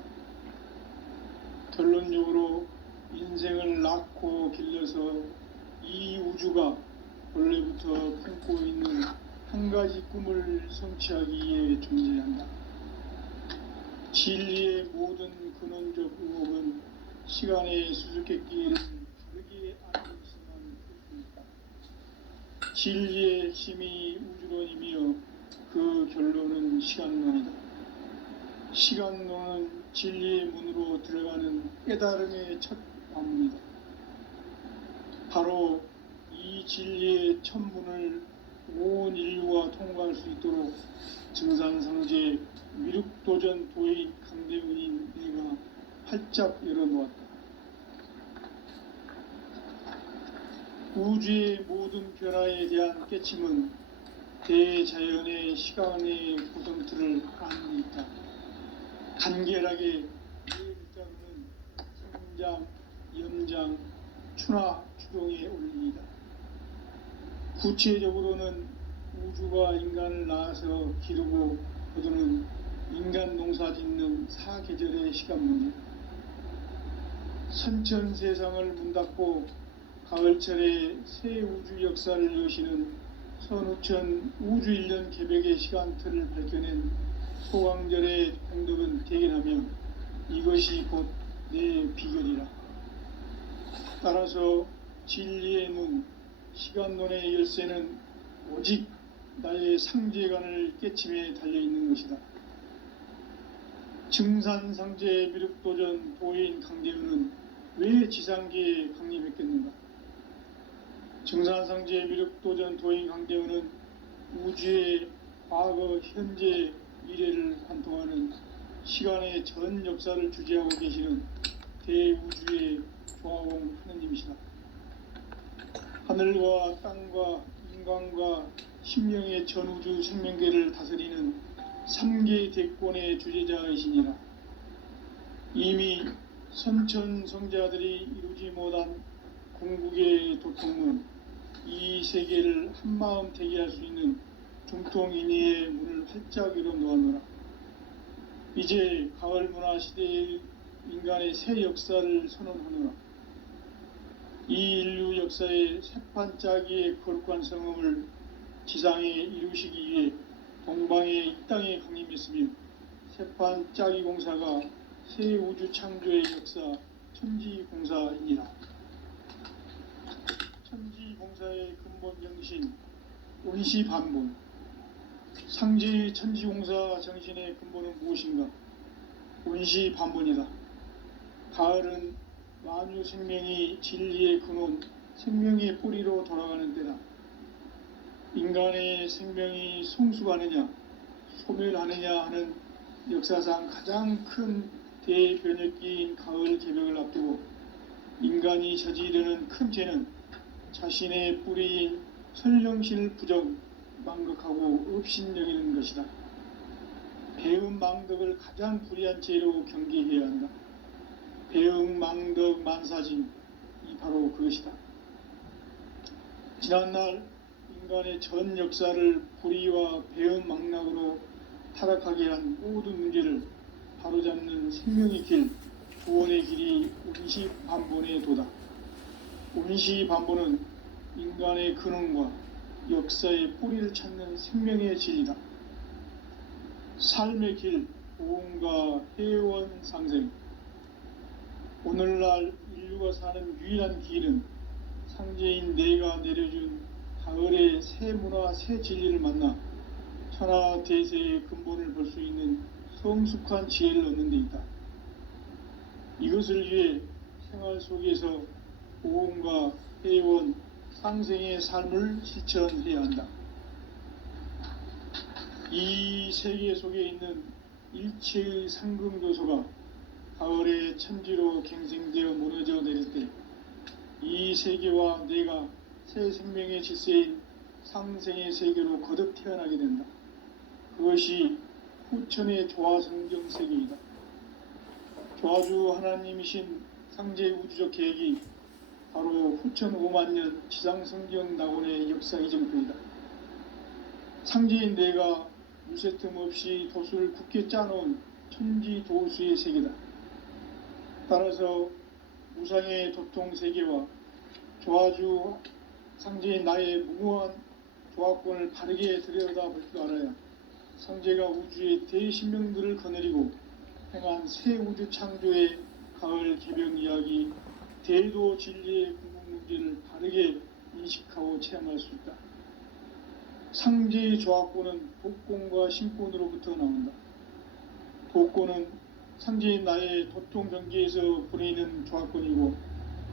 결론적으로 인생을 낳고 길러서 이 우주가 원래부터 품고 있는 한 가지 꿈을 성취하기 위해 존재한다. 진리의 모든 근원적 의혹은 시간의 수수께끼를 다르게 알고 있으면 그렇습니까? 진리의 핵심이 우주론이며 그 결론은 시간론이다. 시간론은 진리의 문으로 들어가는 깨달음의 첫 관문이다. 바로 이 진리의 첫 문을 온 인류가 통과할 수 있도록 증산상제 미륵도전 도인 강대훈인 내가 활짝 열어놓았다. 우주의 모든 변화에 대한 깨침은 대자연의 시간의 구성틀을 안고 있다. 간결하게 네 글자로는 성장, 연장, 추나 추동의 원리이다. 구체적으로는 우주가 인간을 낳아서 기르고 거두는 인간 농사 짓는 사계절의 시간문이다. 선천 세상을 문 닫고 가을철에 새 우주 역사를 여시는 선우천 우주 1년 개벽의 시간틀을 밝혀낸 소강절의 공덕은 대견하며 이것이 곧 내 비결이라. 따라서 진리의 문, 시간론의 열쇠는 오직 나의 상제관을 깨침에 달려있는 것이다. 증산상제 미륵도전 도인 강대훈은 왜 지상계에 강림했겠는가? 증산상제 미륵도전 도인 강대훈은 우주의 과거, 현재, 미래를 관통하는 시간의 전 역사를 주재하고 계시는 대우주의 조화공 하느님이시다. 하늘과 땅과 인간과 심령의 전우주 생명계를 다스리는 3계 대권의 주재자이시니라. 이미 선천성자들이 이루지 못한 궁극의 도통문, 이 세계를 한마음 대기할 수 있는 중통인의의 문을 활짝 열어놓았노라. 이제 가을 문화 시대의 인간의 새 역사를 선언하노라. 이 인류 역사의 새판짜기의 거룩한 성음을 지상에 이루시기 위해 동방의 이 땅에 강림했으며 새판짜기 공사가 새 우주 창조의 역사 천지공사이니라. 천지공사의 근본 정신 원시반본. 상제의 천지공사 정신의 근본은 무엇인가? 원시반본이다. 가을은 만유 생명이 진리의 근원, 생명의 뿌리로 돌아가는 때다. 인간의 생명이 성숙하느냐, 소멸하느냐 하는 역사상 가장 큰 대변혁기인 가을 개벽을 앞두고 인간이 저지르는 큰 죄는 자신의 뿌리인 설령실 부정, 망극하고 업신여기는 것이다. 배음 망덕을 가장 불의한 죄로 경계해야 한다. 배음 망덕 만사진, 이 바로 그것이다. 지난날 인간의 전 역사를 불의와 배음 망락으로 타락하게 한 모든 문제를 바로잡는 생명의 길, 구원의 길이 원시반본의 도다. 원시반본은 인간의 근원과 역사의 뿌리를 찾는 생명의 진리다. 삶의 길, 보험과 회원 상생. 오늘날 인류가 사는 유일한 길은 상제인 내가 내려준 가을의 새 문화 새 진리를 만나 천하 대세의 근본을 볼 수 있는 성숙한 지혜를 얻는 데 있다. 이것을 위해 생활 속에서 보험과 회원, 상생의 삶을 실천해야 한다. 이 세계 속에 있는 일체의 상금 요소가 가을의 천지로 갱생되어 무너져 내릴 때 이 세계와 내가 새 생명의 질서인 상생의 세계로 거듭 태어나게 된다. 그것이 후천의 조화성경 세계이다. 조화주 하나님이신 상제 우주적 계획이 바로 후천 5만년 지상성경 낙원의 역사 이정표이다. 상제인 내가 무쇠틈 없이 도수를 굳게 짜놓은 천지 도수의 세계다. 따라서 무상의 도통 세계와 조화주 상제인 나의 무모한 조화권을 바르게 들여다볼 줄 알아야 상제가 우주의 대신명들을 거느리고 행한 새 우주 창조의 가을 개병 이야기, 대도 진리의 궁극 문제를 바르게 인식하고 체험할 수 있다. 상제의 조화권은 독권과 신권으로부터 나온다. 독권은 상제인 나의 도통 경계에서 보내는 조화권이고,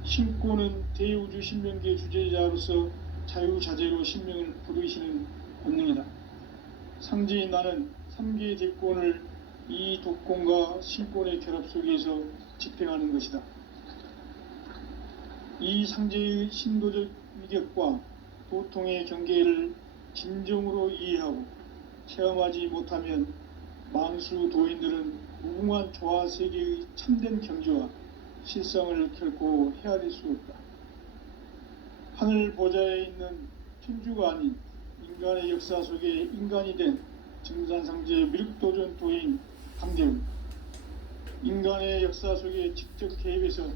신권은 대우주 신명계 주제자로서 자유자재로 신명을 부르시는 권능이다. 상제인 나는 3개의 대권을 이 독권과 신권의 결합 속에서 집행하는 것이다. 이 상제의 신도적 위격과 도통의 경계를 진정으로 이해하고 체험하지 못하면 만수 도인들은 무궁한 조화 세계의 참된 경지와 실상을 결코 헤아릴 수 없다. 하늘 보좌에 있는 천주가 아닌 인간의 역사 속에 인간이 된 증산상제 미륵도전 도인 강대훈, 인간의 역사 속에 직접 개입해서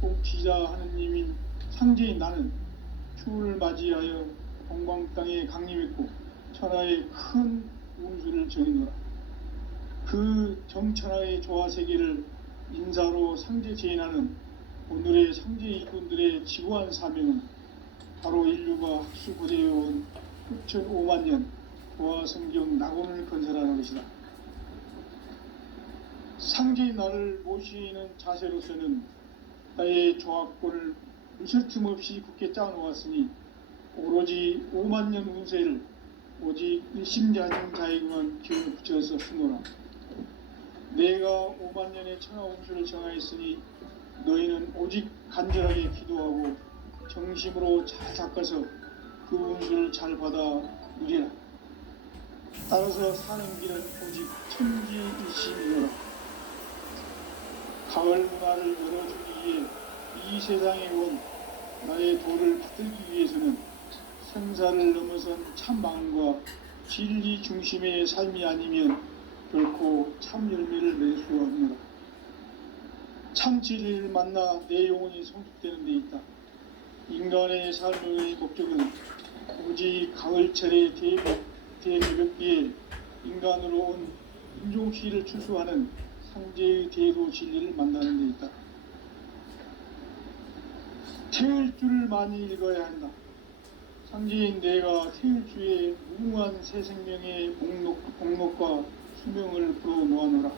통치자 하느님인 상제인 나는 추운을 맞이하여 동방 땅에 강림했고 천하의 큰 운수를 정해놓으라. 그 정천하의 조화 세계를 인사로 상제 제인하는 오늘의 상제 일꾼들의 지구한 사명은 바로 인류가 학수고대해온 후천 5만년 조화 성경 낙원을 건설하는 것이다. 상제인 나를 모시는 자세로서는 나의 조합권을 무쇠틈 없이 굳게 짜놓았으니 오로지 5만년 운세를 오직 일심자진 자에게만 기운을 붙여서 쓰노라. 내가 5만년의 천하 운수를 정하였으니 너희는 오직 간절하게 기도하고 정심으로 잘 닦아서 그 운수를 잘 받아 누리라. 따라서 사는 길은 오직 천지일심이노라. 가을 문화를 열어주기 위해 이 세상에 온 나의 도를 받들기 위해서는 생사를 넘어선 참 마음과 진리 중심의 삶이 아니면 결코 참 열매를 낼 수 없노라. 참 진리를 만나 내 영혼이 성숙되는 데 있다. 인간의 삶의 목적은 오직 가을철의 대개벽기에 인간으로 온 인종시를 추수하는 상제의 대도 진리를 만나는 데 있다. 태을주를 많이 읽어야 한다. 상제인 내가 태을주의 무궁한 새 생명의 목록과 수명을 불어놓아노라.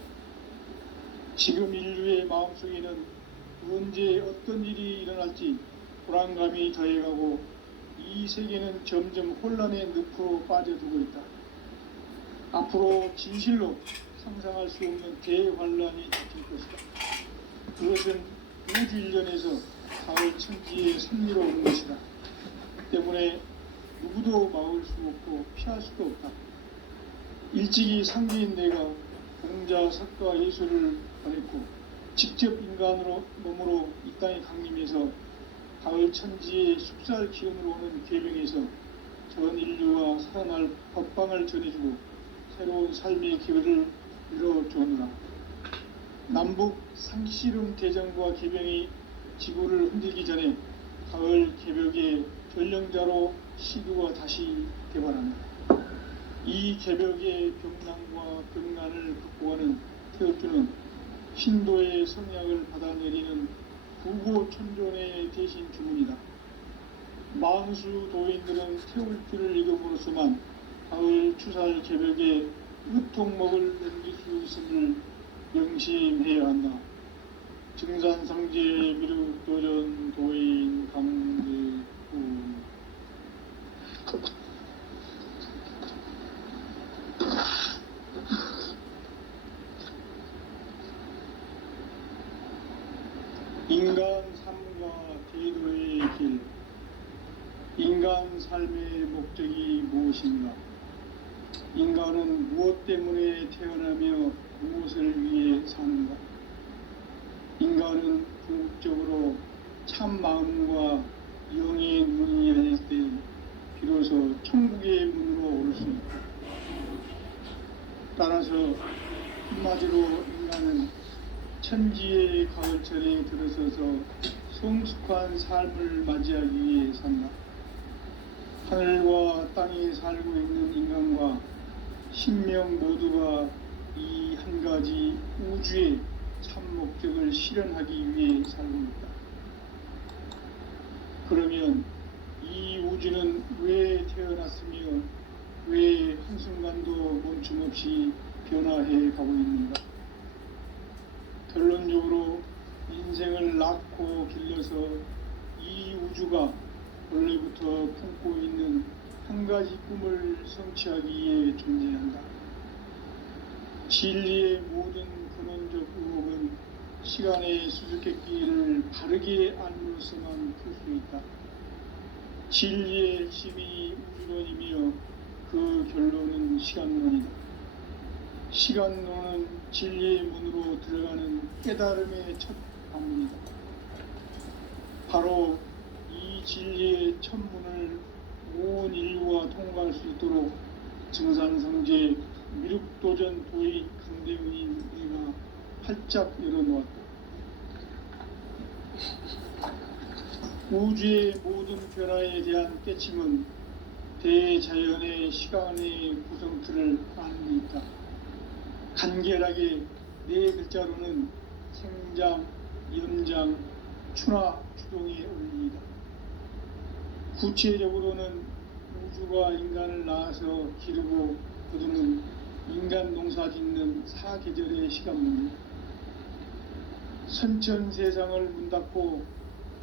지금 인류의 마음속에는 언제 어떤 일이 일어날지 불안감이 더해가고 이 세계는 점점 혼란의 늪으로 빠져들고 있다. 앞으로 진실로 상상할 수 없는 대환란이 닥칠 것이다. 그것은 우주 일련에서 가을 천지의 섭리로 오는 것이다. 때문에 누구도 막을 수 없고 피할 수도 없다. 일찍이 상제인 내가 공자, 석가, 예수를 보냈고 직접 인간으로 몸으로 이 땅에 강림해서 가을 천지의 숲살 기운으로 오는 계병에서 전 인류와 살아날 법방을 전해주고 새로운 삶의 기회를 이뤄주느라. 남북 상씨름 대전과 계병이 지구를 흔들기 전에 가을 개벽의 전령자로 시두가 다시 개발한다. 이 개벽의 병난과 병난을 극복하는 태극주는 신도의 성약을 받아내리는 구고천존의 대신 주문이다. 만수 도인들은 태울 줄을 이름으로서만 가을 추살 개벽에 으통먹을 넘길 수 있음을 명심해야 한다. 증산상제 미륵도전 도인 강대훈. 인간 삶과 대도의 길. 인간 삶의 목적이 무엇인가? 인간은 무엇 때문에 태어나며 무엇을 위해 사는가? 인간은 궁극적으로 참 마음과 영의 눈이 열릴 때 비로소 천국의 문으로 오를 수 있다. 따라서 한마디로 인간은 천지의 가을철에 들어서서 성숙한 삶을 맞이하기 위해 산다. 하늘과 땅에 살고 있는 인간과 신명 모두가 이 한 가지 우주의 참 목적을 실현하기 위해 살고 있다. 그러면 이 우주는 왜 태어났으며 왜 한순간도 멈춤 없이 변화해 가고 있는가? 결론적으로 인생을 낳고 길러서 이 우주가 원래부터 품고 있는 한 가지 꿈을 성취하기 위해 존재한다. 진리의 모든 근원적 의혹은 시간의 수수께끼를 바르게 알므로서만 풀 수 있다. 진리의 핵심이 우주론이며 그 결론은 시간론이다. 시간론은 진리의 문으로 들어가는 깨달음의 첫 방문이다. 바로 이 진리의 첫 문을 온 인류가 통과할 수 있도록 증산성제 미륵도전 도인 강대훈인 내가 활짝 열어놓았다. 우주의 모든 변화에 대한 깨침은 대자연의 시간의 구성틀을 아는 데 있다. 간결하게 네 글자로는 생장, 연장, 추나 추동의 원리이다. 구체적으로는 우주가 인간을 낳아서 기르고 거두는 인간 농사 짓는 사계절의 시간문이다. 선천 세상을 문 닫고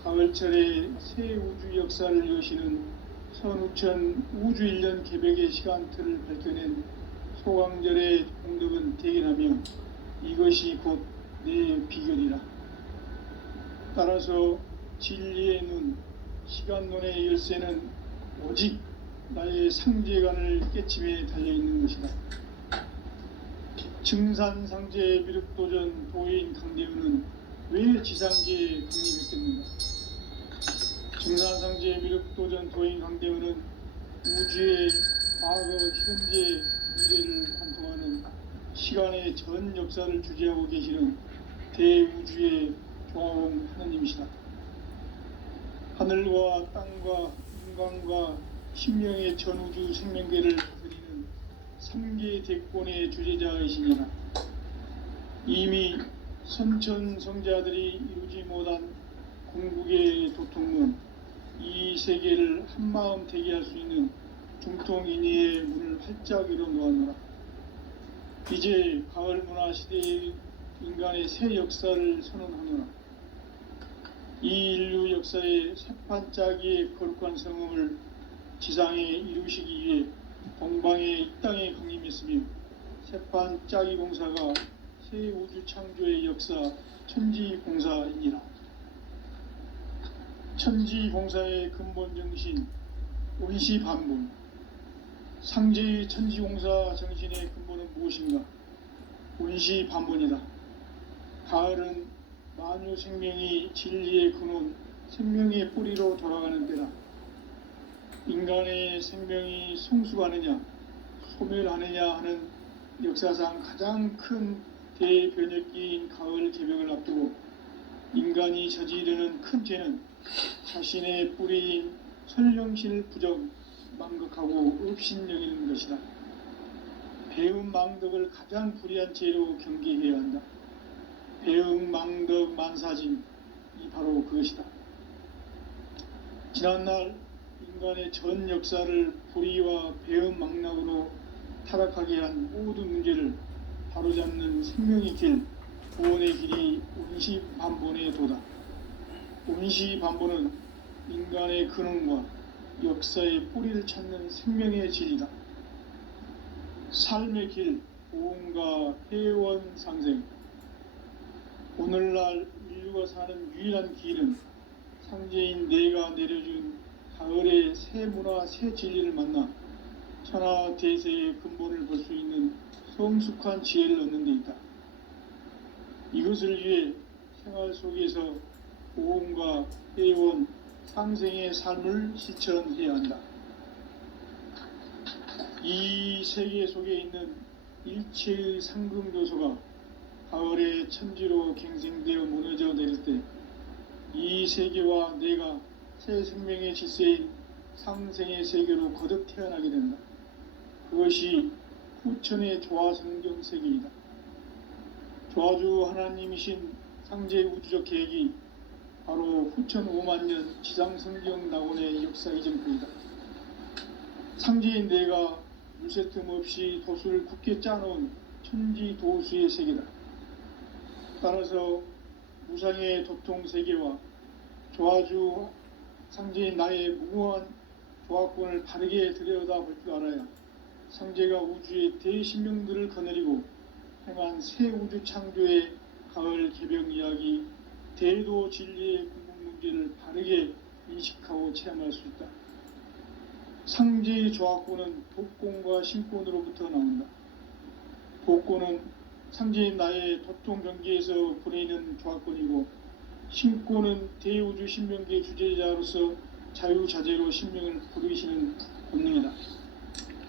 가을철에 새 우주 역사를 여시는 선우천 우주 1년 개벽의 시간틀을 밝혀낸 소강절의 공덕은 대견하며 이것이 곧 내 비결이라. 따라서 진리의 눈, 시간론의 열쇠는 오직 나의 상제관을 깨침에 달려있는 것이다. 증산상제 미륵도전 도인 강대훈은 왜 지상계에 강림했겠는가? 증산상제 미륵도전 도인 강대훈은 우주의 과거, 현재, 미래를 관통하는 시간의 전 역사를 주재하고 계시는 대우주의 조화원 하느님이시다. 하늘과 땅과 인간과 신명의 전우주 생명계를 다스리는 3계 대권의 주재자이시니라. 이미 선천성자들이 이루지 못한 궁극의 도통문, 이 세계를 한마음 되게 할 수 있는 중통인의의 문을 활짝 열어놓았노라. 이제 가을 문화 시대의 인간의 새 역사를 선언하노라. 이 인류 역사의 새판짜기의 거룩한 성음을 지상에 이루시기 위해 동방의 이 땅에 강림했으며 새판짜기 공사가 새 우주 창조의 역사 천지공사이니라. 천지공사의 근본 정신 원시반분. 상제의 천지공사 정신의 근본은 무엇인가? 원시반분이다. 가을은 만유 생명이 진리의 근원, 생명의 뿌리로 돌아가는 때다. 인간의 생명이 성숙하느냐, 소멸하느냐 하는 역사상 가장 큰 대변혁기인 가을 개벽을 앞두고 인간이 저지르는 큰 죄는 자신의 뿌리인 설령신을 부정, 망극하고 업신여기는 것이다. 배음 망덕을 가장 불의한 죄로 경계해야 한다. 배음 망덕 만사진, 이 바로 그것이다. 지난날 인간의 전 역사를 불의와 배은망락으로 타락하게 한 모든 문제를 바로잡는 생명의 길, 구원의 길이 운시반본에 도다. 운시반본은 인간의 근원과 역사의 뿌리를 찾는 생명의 진리다. 삶의 길, 보험과 회원 상생. 오늘날 인류가 사는 유일한 길은 상제인 내가 내려준 가을의 새 문화, 새 진리를 만나 천하 대세의 근본을 볼 수 있는 성숙한 지혜를 얻는 데 있다. 이것을 위해 생활 속에서 보험과 회원, 상생의 삶을 실천해야 한다. 이 세계 속에 있는 일체의 상금 요소가 가을의 천지로 갱생되어 무너져 내릴 때 이 세계와 내가 새 생명의 질서인 상생의 세계로 거듭 태어나게 된다. 그것이 후천의 조화성경 세계이다. 조화주 하나님이신 상제 우주적 계획이 바로 후천 5만년 지상성경 낙원의 역사 이전표이다. 상제인 내가 물새 틈 없이 도수를 굳게 짜놓은 천지도수의 세계다. 따라서 무상의 도통세계와 조화주 상제인 나의 무궁한 조화권을 바르게 들여다볼 줄 알아야 상제가 우주의 대신명들을 거느리고 행한 새 우주 창조의 가을 개병 이야기, 대도 진리의 궁극 문제를 바르게 인식하고 체험할 수 있다. 상제의 조화권은 복권과 신권으로부터 나온다. 복권은 상제인 나의 도통 경계에서 보내는 조화권이고, 신권은 대우주 신명계 주제자로서 자유자재로 신명을 부르시는 본능이다.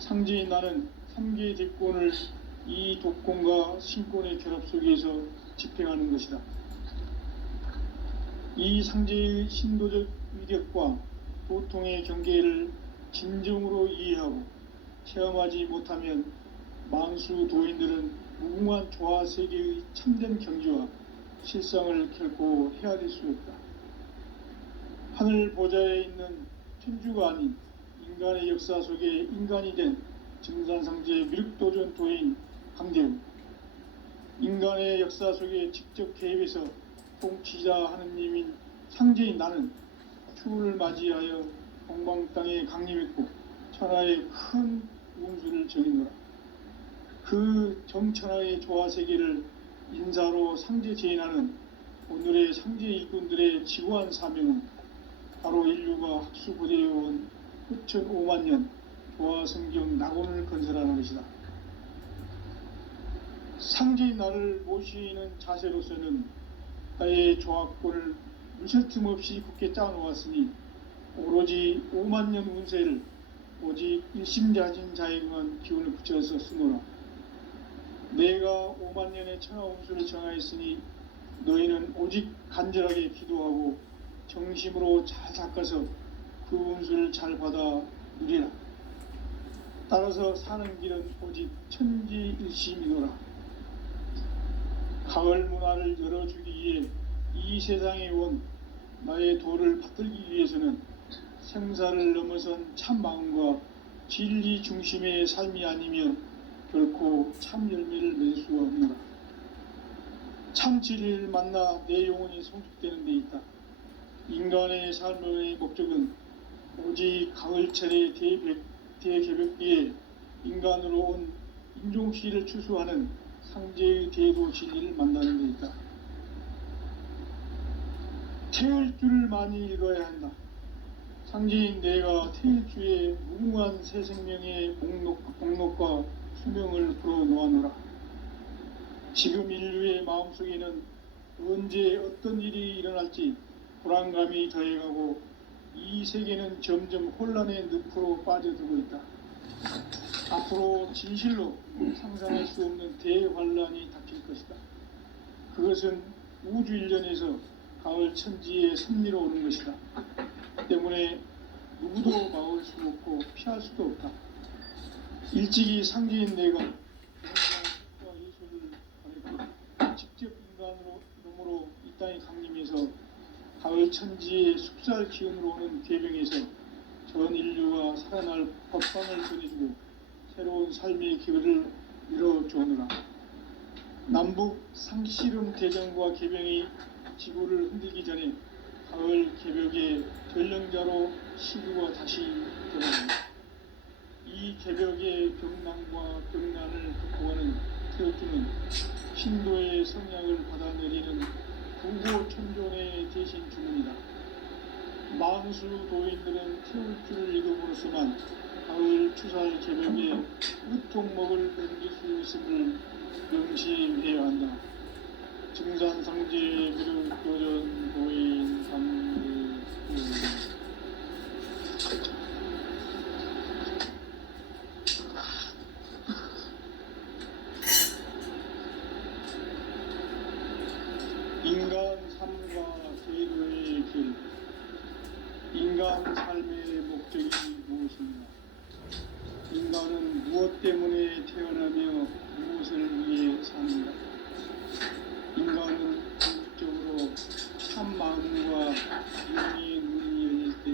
상제인 나는 3개의 대권을 이 독권과 신권의 결합 속에서 집행하는 것이다. 이 상제의 신도적 위력과 도통의 경계를 진정으로 이해하고 체험하지 못하면 만수 도인들은 무궁한 조화 세계의 참된 경지와 실상을 결코 헤아릴 수 없다. 하늘 보좌에 있는 천주가 아닌 인간의 역사 속에 인간이 된 증산상제 미륵도전 도인 강대우, 인간의 역사 속에 직접 개입해서 통치자 하느님인 상제인 나는 추운을 맞이하여 동방 땅에 강림했고 천하의 큰 운수를 정의노라. 그 정천하의 조화세계를 인사로 상제 제인하는 오늘의 상제 일꾼들의 지구한 사명은 바로 인류가 학수고대해온 후천 5만년 조화성경 낙원을 건설하는 것이다. 상제인 나를 모시는 자세로서는 나의 조화권을 물샐 틈 없이 굳게 짜놓았으니 오로지 5만년 운세를 오직 일심자진 자에게만 기운을 붙여서 쓰노라. 내가 5만년의 천하 운수를 정하였으니 너희는 오직 간절하게 기도하고 정심으로 잘 닦아서 그 운수를 잘 받아 누리라. 따라서 사는 길은 오직 천지일심이노라. 가을 문화를 열어주기 위해 이 세상에 온 나의 도를 받들기 위해서는 생사를 넘어선 참 마음과 진리 중심의 삶이 아니면 결코 참 열매를 맺을 수가 없노라. 참 진리를 만나 내 영혼이 성숙되는 데 있다. 인간의 삶의 목적은 오직 가을철의 대개벽기에 인간으로 온 인종시를 추수하는 상제의 대도 진리를 만나는 데 있다. 태일주를 많이 읽어야 한다. 상제인 내가 태일주의 무궁한 새 생명의 목록과 수명을 풀어놓아노라. 지금 인류의 마음속에는 언제 어떤 일이 일어날지 불안감이 더해가고 이 세계는 점점 혼란의 늪으로 빠져들고 있다. 앞으로 진실로 상상할 수 없는 대환란이 닥칠 것이다. 그것은 우주 일련에서 가을 천지의 섭리로 오는 것이다. 때문에 누구도 막을 수 없고 피할 수도 없다. 일찍이 상제인 내가 영광과 예술을 보냈고 직접 인간으로 이 땅에 강림해서 가을 천지의 숲살 기운으로 오는 괴병에서 전 인류가 살아날 법방을 전해주고 새로운 삶의 기회를 열어주느라. 남북 상씨름 대전과 개병이 지구를 흔들기 전에 가을 개벽의 전령자로 시류가 다시 돌아옵니다. 이 개벽의 병난과 병난을 극복하는 태극기는 신도의 성향을 받아내리는 구호천존의 대신 주문이다. 만수 도인들은 태울 줄을 읽음으로써만 가을 추살 개벽의 으통목을 넘길 수 있음을 명심해야 한다. 증산상제 그룹 교전 도인 삼대 인간 삶과 제도의 길. 인간 삶의 목적이 무엇인가? 인간은 무엇 때문에 태어나며 무엇을 위해 사는가? 인간은 궁극적으로 참 마음과 영의 문이 열릴 때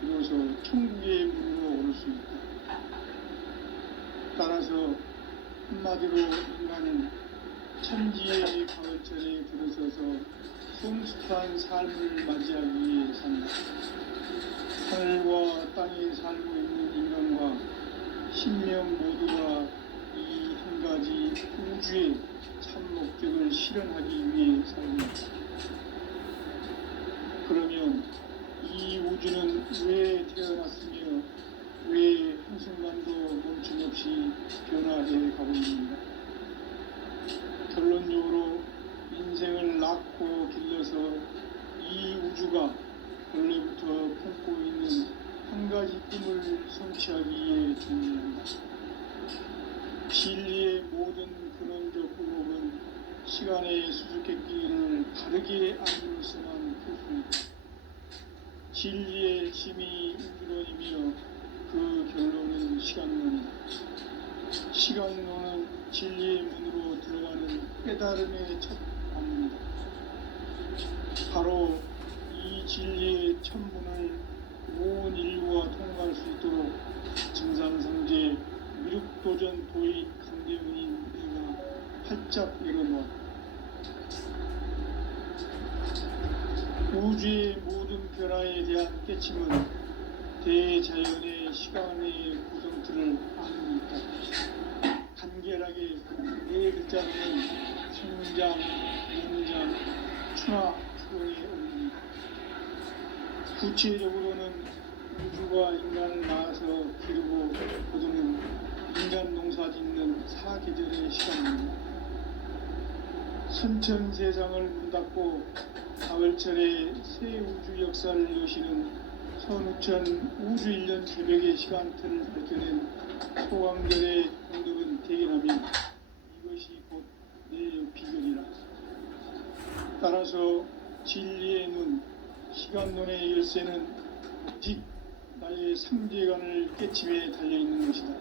비로소 천국의 문으로 오를 수 있다. 따라서 한마디로 인간은 천지의 가을철에 들어서서 성숙한 삶을 맞이하기 위해 산다. 하늘과 땅에 살고 있는 인간과 신명 모두가 이 한 가지 우주의 참 목적을 실현하기 위해 살다. 그러면 이 우주는 왜 태어났으며 왜 한순간도 멈춤없이 변화해 가고 있는가? 결론적으로 인생을 낳고 길러서 이 우주가 원래부터 품고 있는 한 가지 꿈을 성취하기 위해 존재한다. 진리의 모든 근원적 의혹은 시간의 수수께끼를 바르게 알므로서만 풀 수 있다. 진리의 힘이 우주론이며 그 결론은 시간론이다. 시간론은 진리의 문으로 들어가는 깨달음의 첫 관문이다. 바로 이 진리의 첫 문을 온 인류가 통과할 수 있도록 증산상제 미륵도전 도의 강대훈인 내가 활짝 열어놓았다. 우주의 모든 변화에 대한 깨침은 대자연의 시간의 구성틀을 아닙니까? 간결하게 네 글자로는 성장, 연장, 추나, 추론에 올립니다. 구체적으로는 우주가 인간을 낳아서 기르고 거두는 인간 농사 짓는 사계절의 시간입니다. 선천 세상을 문 닫고 가을철에 새 우주 역사를 여시는 선우천 우주 1년 개벽의 시간틀을 밝혀낸 소강절의 공덕은 대견하며 이것이 곧 내 비결이라. 따라서 진리의 문, 시간론의 열쇠는 오직 나의 상제관을 깨침에 달려있는 것이다.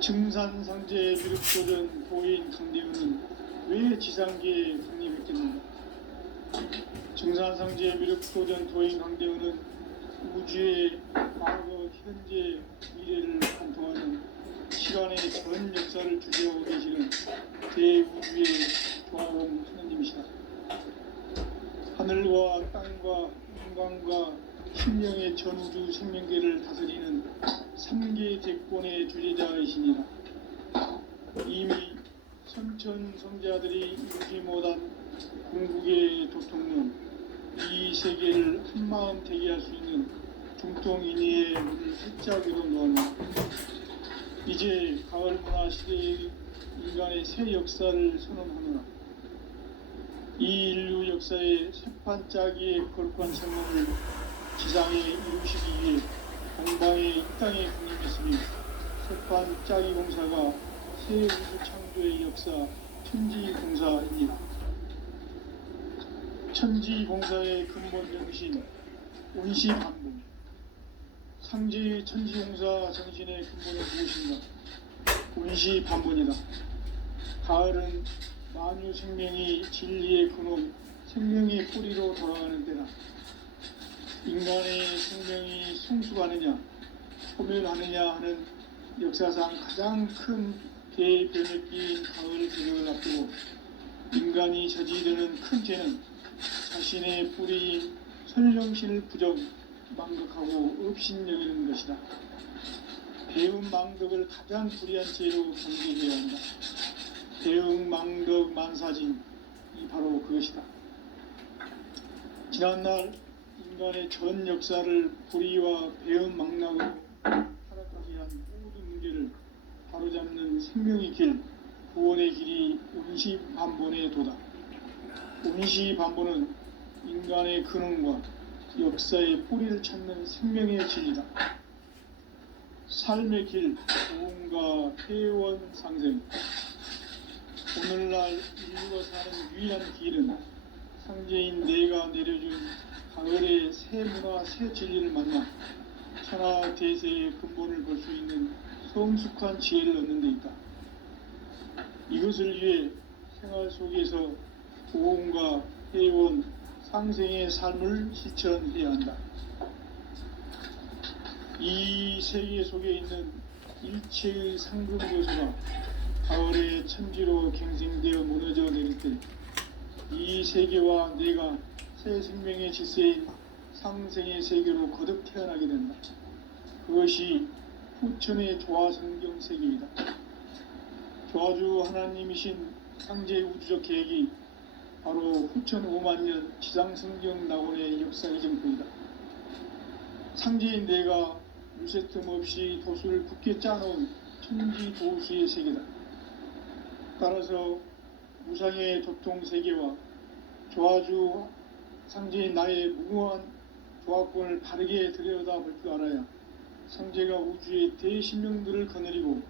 증산상제 미륵도전 도인 강대훈은 왜 지상계에 독립했겠는가? 증산상제 미륵도전 도인 강대훈은 우주의 과거, 현재, 미래를 관통하는 시간의 전 역사를 주재하고 계시는 대우주의 조화원 하느님이시다. 하늘과 땅과 인간과 신령의 전우주 생명계를 다스리는 3계 대권의 주제자이시니라. 이미 선천성자들이 이루지 못한 궁극의 도통론, 이 세계를 한마음 되게 할 수 있는 중통인의의 문을 활짝 열어놓았노라. 이제 가을 문화 시대의 인간의 새 역사를 선언하노라. 이 인류 역사의 새판짜기의 거룩한 성공을 지상에 이루시기 위해 공방에 이 땅에 군림했으니 새판짜기 공사가 새 우주 창조의 역사 천지공사입니다. 천지공사의 근본 정신 운시반복. 상제의 천지공사 정신의 근본은 무엇인가? 운시반복이다. 가을은 만유 생명이 진리의 근원, 생명의 뿌리로 돌아가는 때다. 인간의 생명이 성숙하느냐 소멸하느냐 하는 역사상 가장 큰 대변혁기인 가을 개벽을 앞두고 인간이 저지르는 큰 죄는 자신의 뿌리인 선령신을 부정 망각하고 업신여기는 것이다. 배은 망덕을 가장 불의한 죄로 경계해야 한다. 배은 망덕 만사진이 바로 그것이다. 지난날 인간의 전 역사를 불의와 배은 망락으로 타락하게 한 모든 문제를 바로잡는 생명의 길, 구원의 길이 운시반본의 도다. 운시반본은 인간의 근원과 역사의 뿌리를 찾는 생명의 진리다. 삶의 길, 도움과 회원 상생. 오늘날 인류가 사는 유일한 길은 상제인 내가 내려준 가을의 새 문화, 새 진리를 만나 천하 대세의 근본을 볼 수 있는 성숙한 지혜를 얻는 데 있다. 이것을 위해 생활 속에서 도움과 회원, 상생의 삶을 실천해야 한다. 이 세계 속에 있는 일체의 상급 요소가 가을의 천지로 갱생되어 무너져 내릴 때 이 세계와 내가 새 생명의 질서인 상생의 세계로 거듭 태어나게 된다. 그것이 후천의 조화성경 세계이다. 조화주 하나님이신 상제 우주적 계획이 바로 후천 5만년 지상성경 낙원의 역사 이정표이다. 상제인 내가 물새 틈 없이 도수를 굳게 짜놓은 천지 도수의 세계다. 따라서 무상의 도통 세계와 조화주 상제인 나의 무궁한 조화권을 바르게 들여다볼 줄 알아야 상제가 우주의 대신명들을 거느리고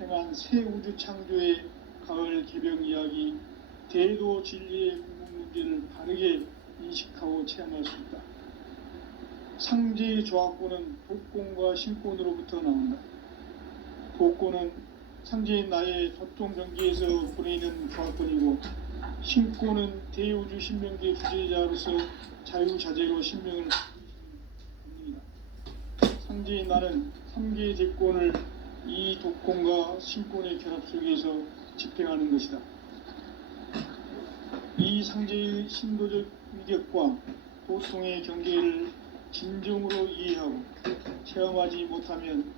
행한 새 우주 창조의 가을 개벽 이야기, 대도 진리의 궁극 문제를 바르게 인식하고 체험할 수 있다. 상제의 조화권은 독권과 신권으로부터 나온다. 독권은 상제인 나의 도통 경계에서 보내는 조화권이고, 신권은 대우주 신명계 주제자로서 자유자재로 신명을 받습니다. 상제인 나는 3개의 대권을 이 독권과 신권의 결합 속에서 집행하는 것이다. 이 상제의 신도적 위력과 도통의 경계를 진정으로 이해하고 체험하지 못하면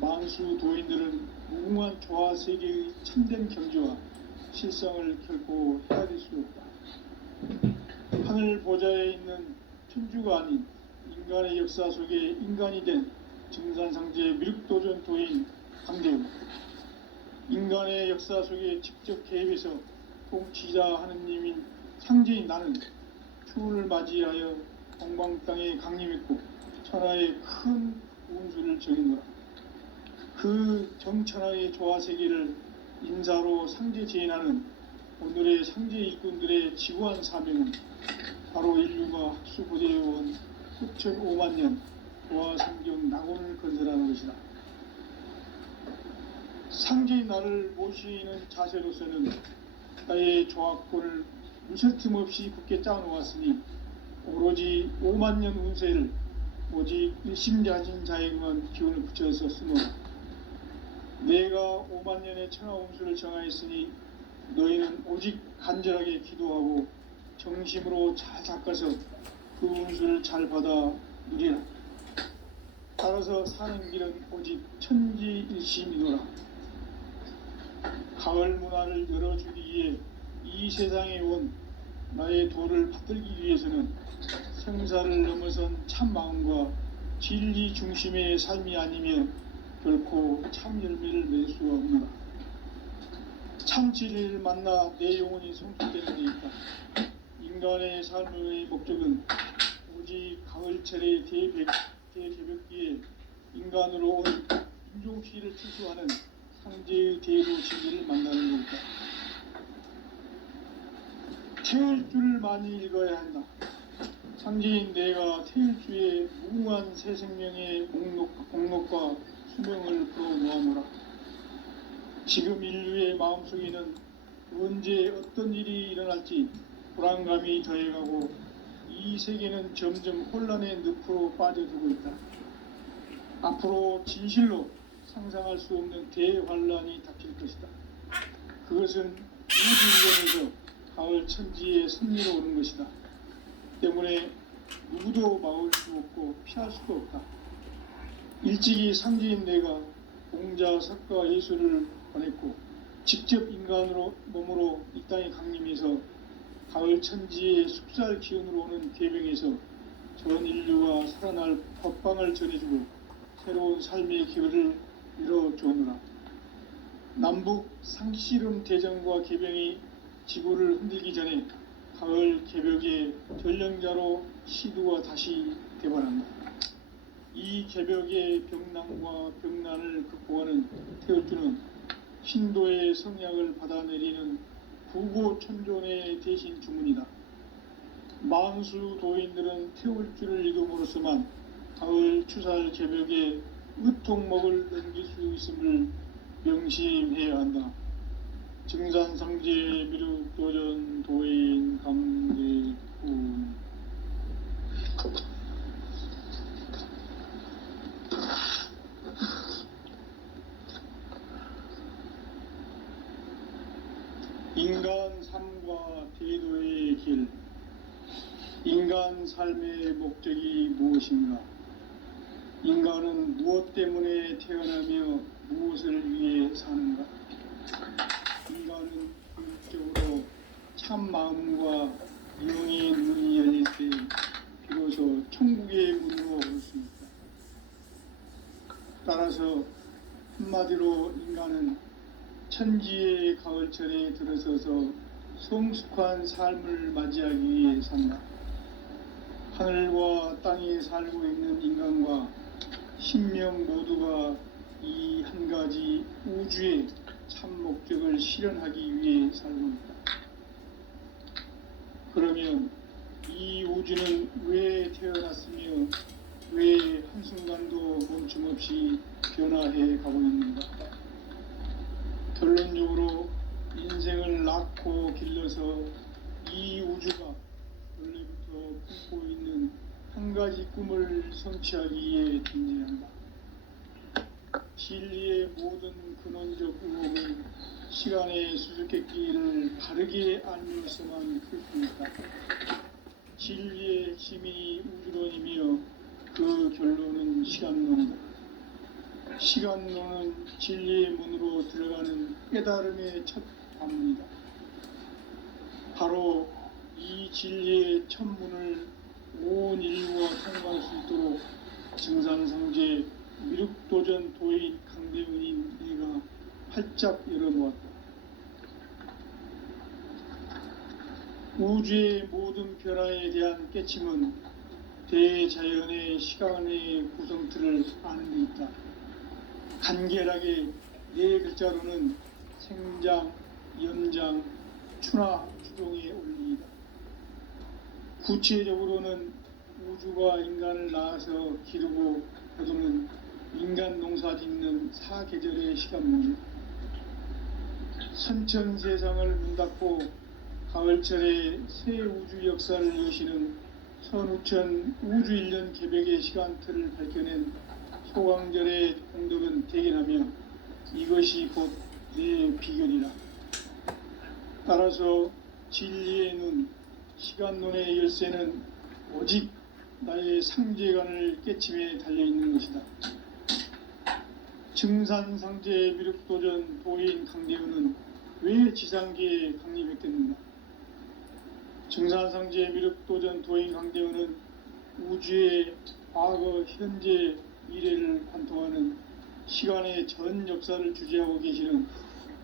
만수 도인들은 무궁한 조화 세계의 참된 경지와 실상을 결코 헤아릴 수 없다. 하늘 보좌에 있는 천주가 아닌 인간의 역사 속에 인간이 된 증산상제의 미륵도전 도인 강대우, 인간의 역사 속에 직접 개입해서 통치자 하느님인 상제인 나는 추운을 맞이하여 동방 땅에 강림했고 천하의 큰 운수를 정했노라. 그 정천하의 조화세계를 인사로 상제 제인하는 오늘의 상제 일꾼들의 지구한 사명은 바로 인류가 학수고대해온 후천 5만년 조화성경 낙원을 건설하는 것이다. 상제의 나를 모시는 자세로서는 나의 조화권을 무쇠 틈 없이 굳게 짜놓았으니 오로지 5만년 운세를 오직 일심자진 자에게만 기운을 붙여서 쓰노라. 내가 5만년의 천하 운수를 정하였으니 너희는 오직 간절하게 기도하고 정심으로 잘 닦아서 그 운수를 잘 받아 누리라. 따라서 사는 길은 오직 천지일심이노라. 가을 문화를 열어주기 위해 이 세상에 온 나의 도를 받들기 위해서는 생사를 넘어선 참 마음과 진리 중심의 삶이 아니면 결코 참 열매를 낼 수가 없노라. 참 진리를 만나 내 영혼이 성숙되는 데 있다. 인간의 삶의 목적은 오직 가을철의 대개벽기에 인간으로 온 인종피를 추수하는 상제의 대도 진리를 만나는 것이다. 태일주를 많이 읽어야 한다. 상제인 내가 태일주의 무궁한 새 생명의 목록과 수명을 풀어놓아노라. 지금 인류의 마음속에는 언제 어떤 일이 일어날지 불안감이 더해가고 이 세계는 점점 혼란의 늪으로 빠져들고 있다. 앞으로 진실로 상상할 수 없는 대환란이 닥칠 것이다. 그것은 우주인간에서 가을 천지의 섭리로 오는 것이다. 때문에 누구도 막을 수 없고 피할 수도 없다. 일찍이 상제인 내가 공자, 석가, 예수를 보냈고 직접 인간으로 몸으로 이 땅에 강림해서 가을 천지의 숲살 기운으로 오는 계병에서 전 인류가 살아날 법방을 전해주고 새로운 삶의 기회를 이뤄주오노라. 남북 상씨름 대전과 계병이 지구를 흔들기 전에 가을 개벽의 전령자로 시두가 다시 개발한다. 이 개벽의 병난과 병난을 극복하는 태울주는 신도의 성약을 받아내리는 구고천존의 대신 주문이다. 만수 도인들은 태울주를 이름으로서만 가을 추살 개벽의 의통목을 넘길 수 있음을 명심해야 한다. 증산상제 미륵도전 도인 강대군. 인간 삶과 대도의 길. 인간 삶의 목적이 무엇인가? 인간은 무엇 때문에 태어나며 무엇을 위해 사는가? 인간은 본질적으로 참 마음과 영의 문이 열릴 때 비로소 천국의 문으로 올 수 있다. 따라서 한마디로 인간은 천지의 가을철에 들어서서 성숙한 삶을 맞이하기 위해 산다. 하늘과 땅에 살고 있는 인간과 신명 모두가 이 한 가지 우주의 참 목적을 실현하기 위해 살고 있다. 그러면 이 우주는 왜 태어났으며 왜 한순간도 멈춤없이 변화해 가고 있는가? 결론적으로 인생을 낳고 길러서 이 우주가 원래부터 품고 있는 한 가지 꿈을 성취하기 위해 존재한다. 진리의 모든 근원적 의혹은 시간의 수수께끼를 바르게 알면서만 풀 수 있다. 진리의 핵심이 우주론이며 그 결론은 시간론이다. 시간론은 진리의 문으로 들어가는 깨달음의 첫 관문이다. 바로 이 진리의 첫 문을 온 인류가 통과할 수 있도록 증산상제 미륵도전 도인 강대훈인 내가 활짝 열어놓았다. 우주의 모든 변화에 대한 깨침은 대자연의 시간의 구성틀을 아는 데 있다. 간결하게 네 글자로는 생장, 연장, 추나 추종의 원리이다. 구체적으로는 우주가 인간을 낳아서 기르고 거두는 인간 농사 짓는 사계절의 시간문이다. 선천 세상을 문닫고 가을철에 새 우주 역사를 여시는 선우천 우주 1년 개벽의 시간틀을 밝혀낸 소강절의 공덕은 대견하며 이것이 곧 내 비결이라. 따라서 진리의 눈, 시간론의 열쇠는 오직 나의 상제관을 깨침에 달려있는 것이다. 증산상제 미륵도전 도인 강대훈은 왜 지상계에 강림했겠는가? 증산상제 미륵도전 도인 강대훈은 우주의 과거, 현재, 미래를 관통하는 시간의 전 역사를 주재하고 계시는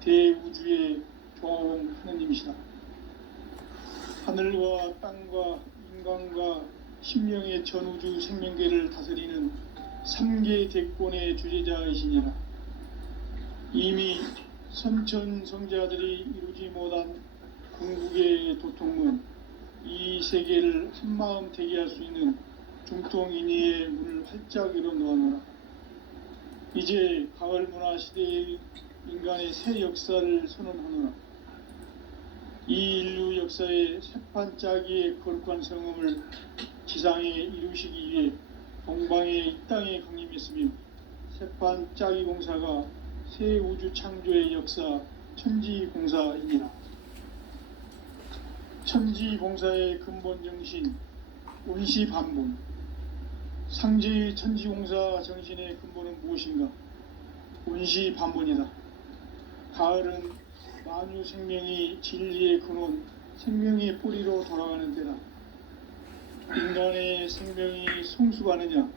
대우주의 조화원 하느님이시다. 하늘과 땅과 인간과 신명의 전우주 생명계를 다스리는 3계 대권의 주제자이시니라. 이미 선천성자들이 이루지 못한 궁극의 도통문, 이 세계를 한마음 되게 할 수 있는 중통인의의 문을 활짝 열어놓아노라. 이제 가을 문화 시대의 인간의 새 역사를 선언하노라. 이 인류 역사의 새판짜기의 거룩한 성음을 지상에 이루시기 위해 동방의 이 땅에 강림했으며 새판짜기 공사가 새 우주 창조의 역사 천지공사입니다. 천지공사의 근본 정신 원시반복. 상제의 천지공사 정신의 근본은 무엇인가? 원시반복이다. 가을은 만유 생명이 진리의 근원, 생명의 뿌리로 돌아가는 때다. 인간의 생명이 성숙하느냐,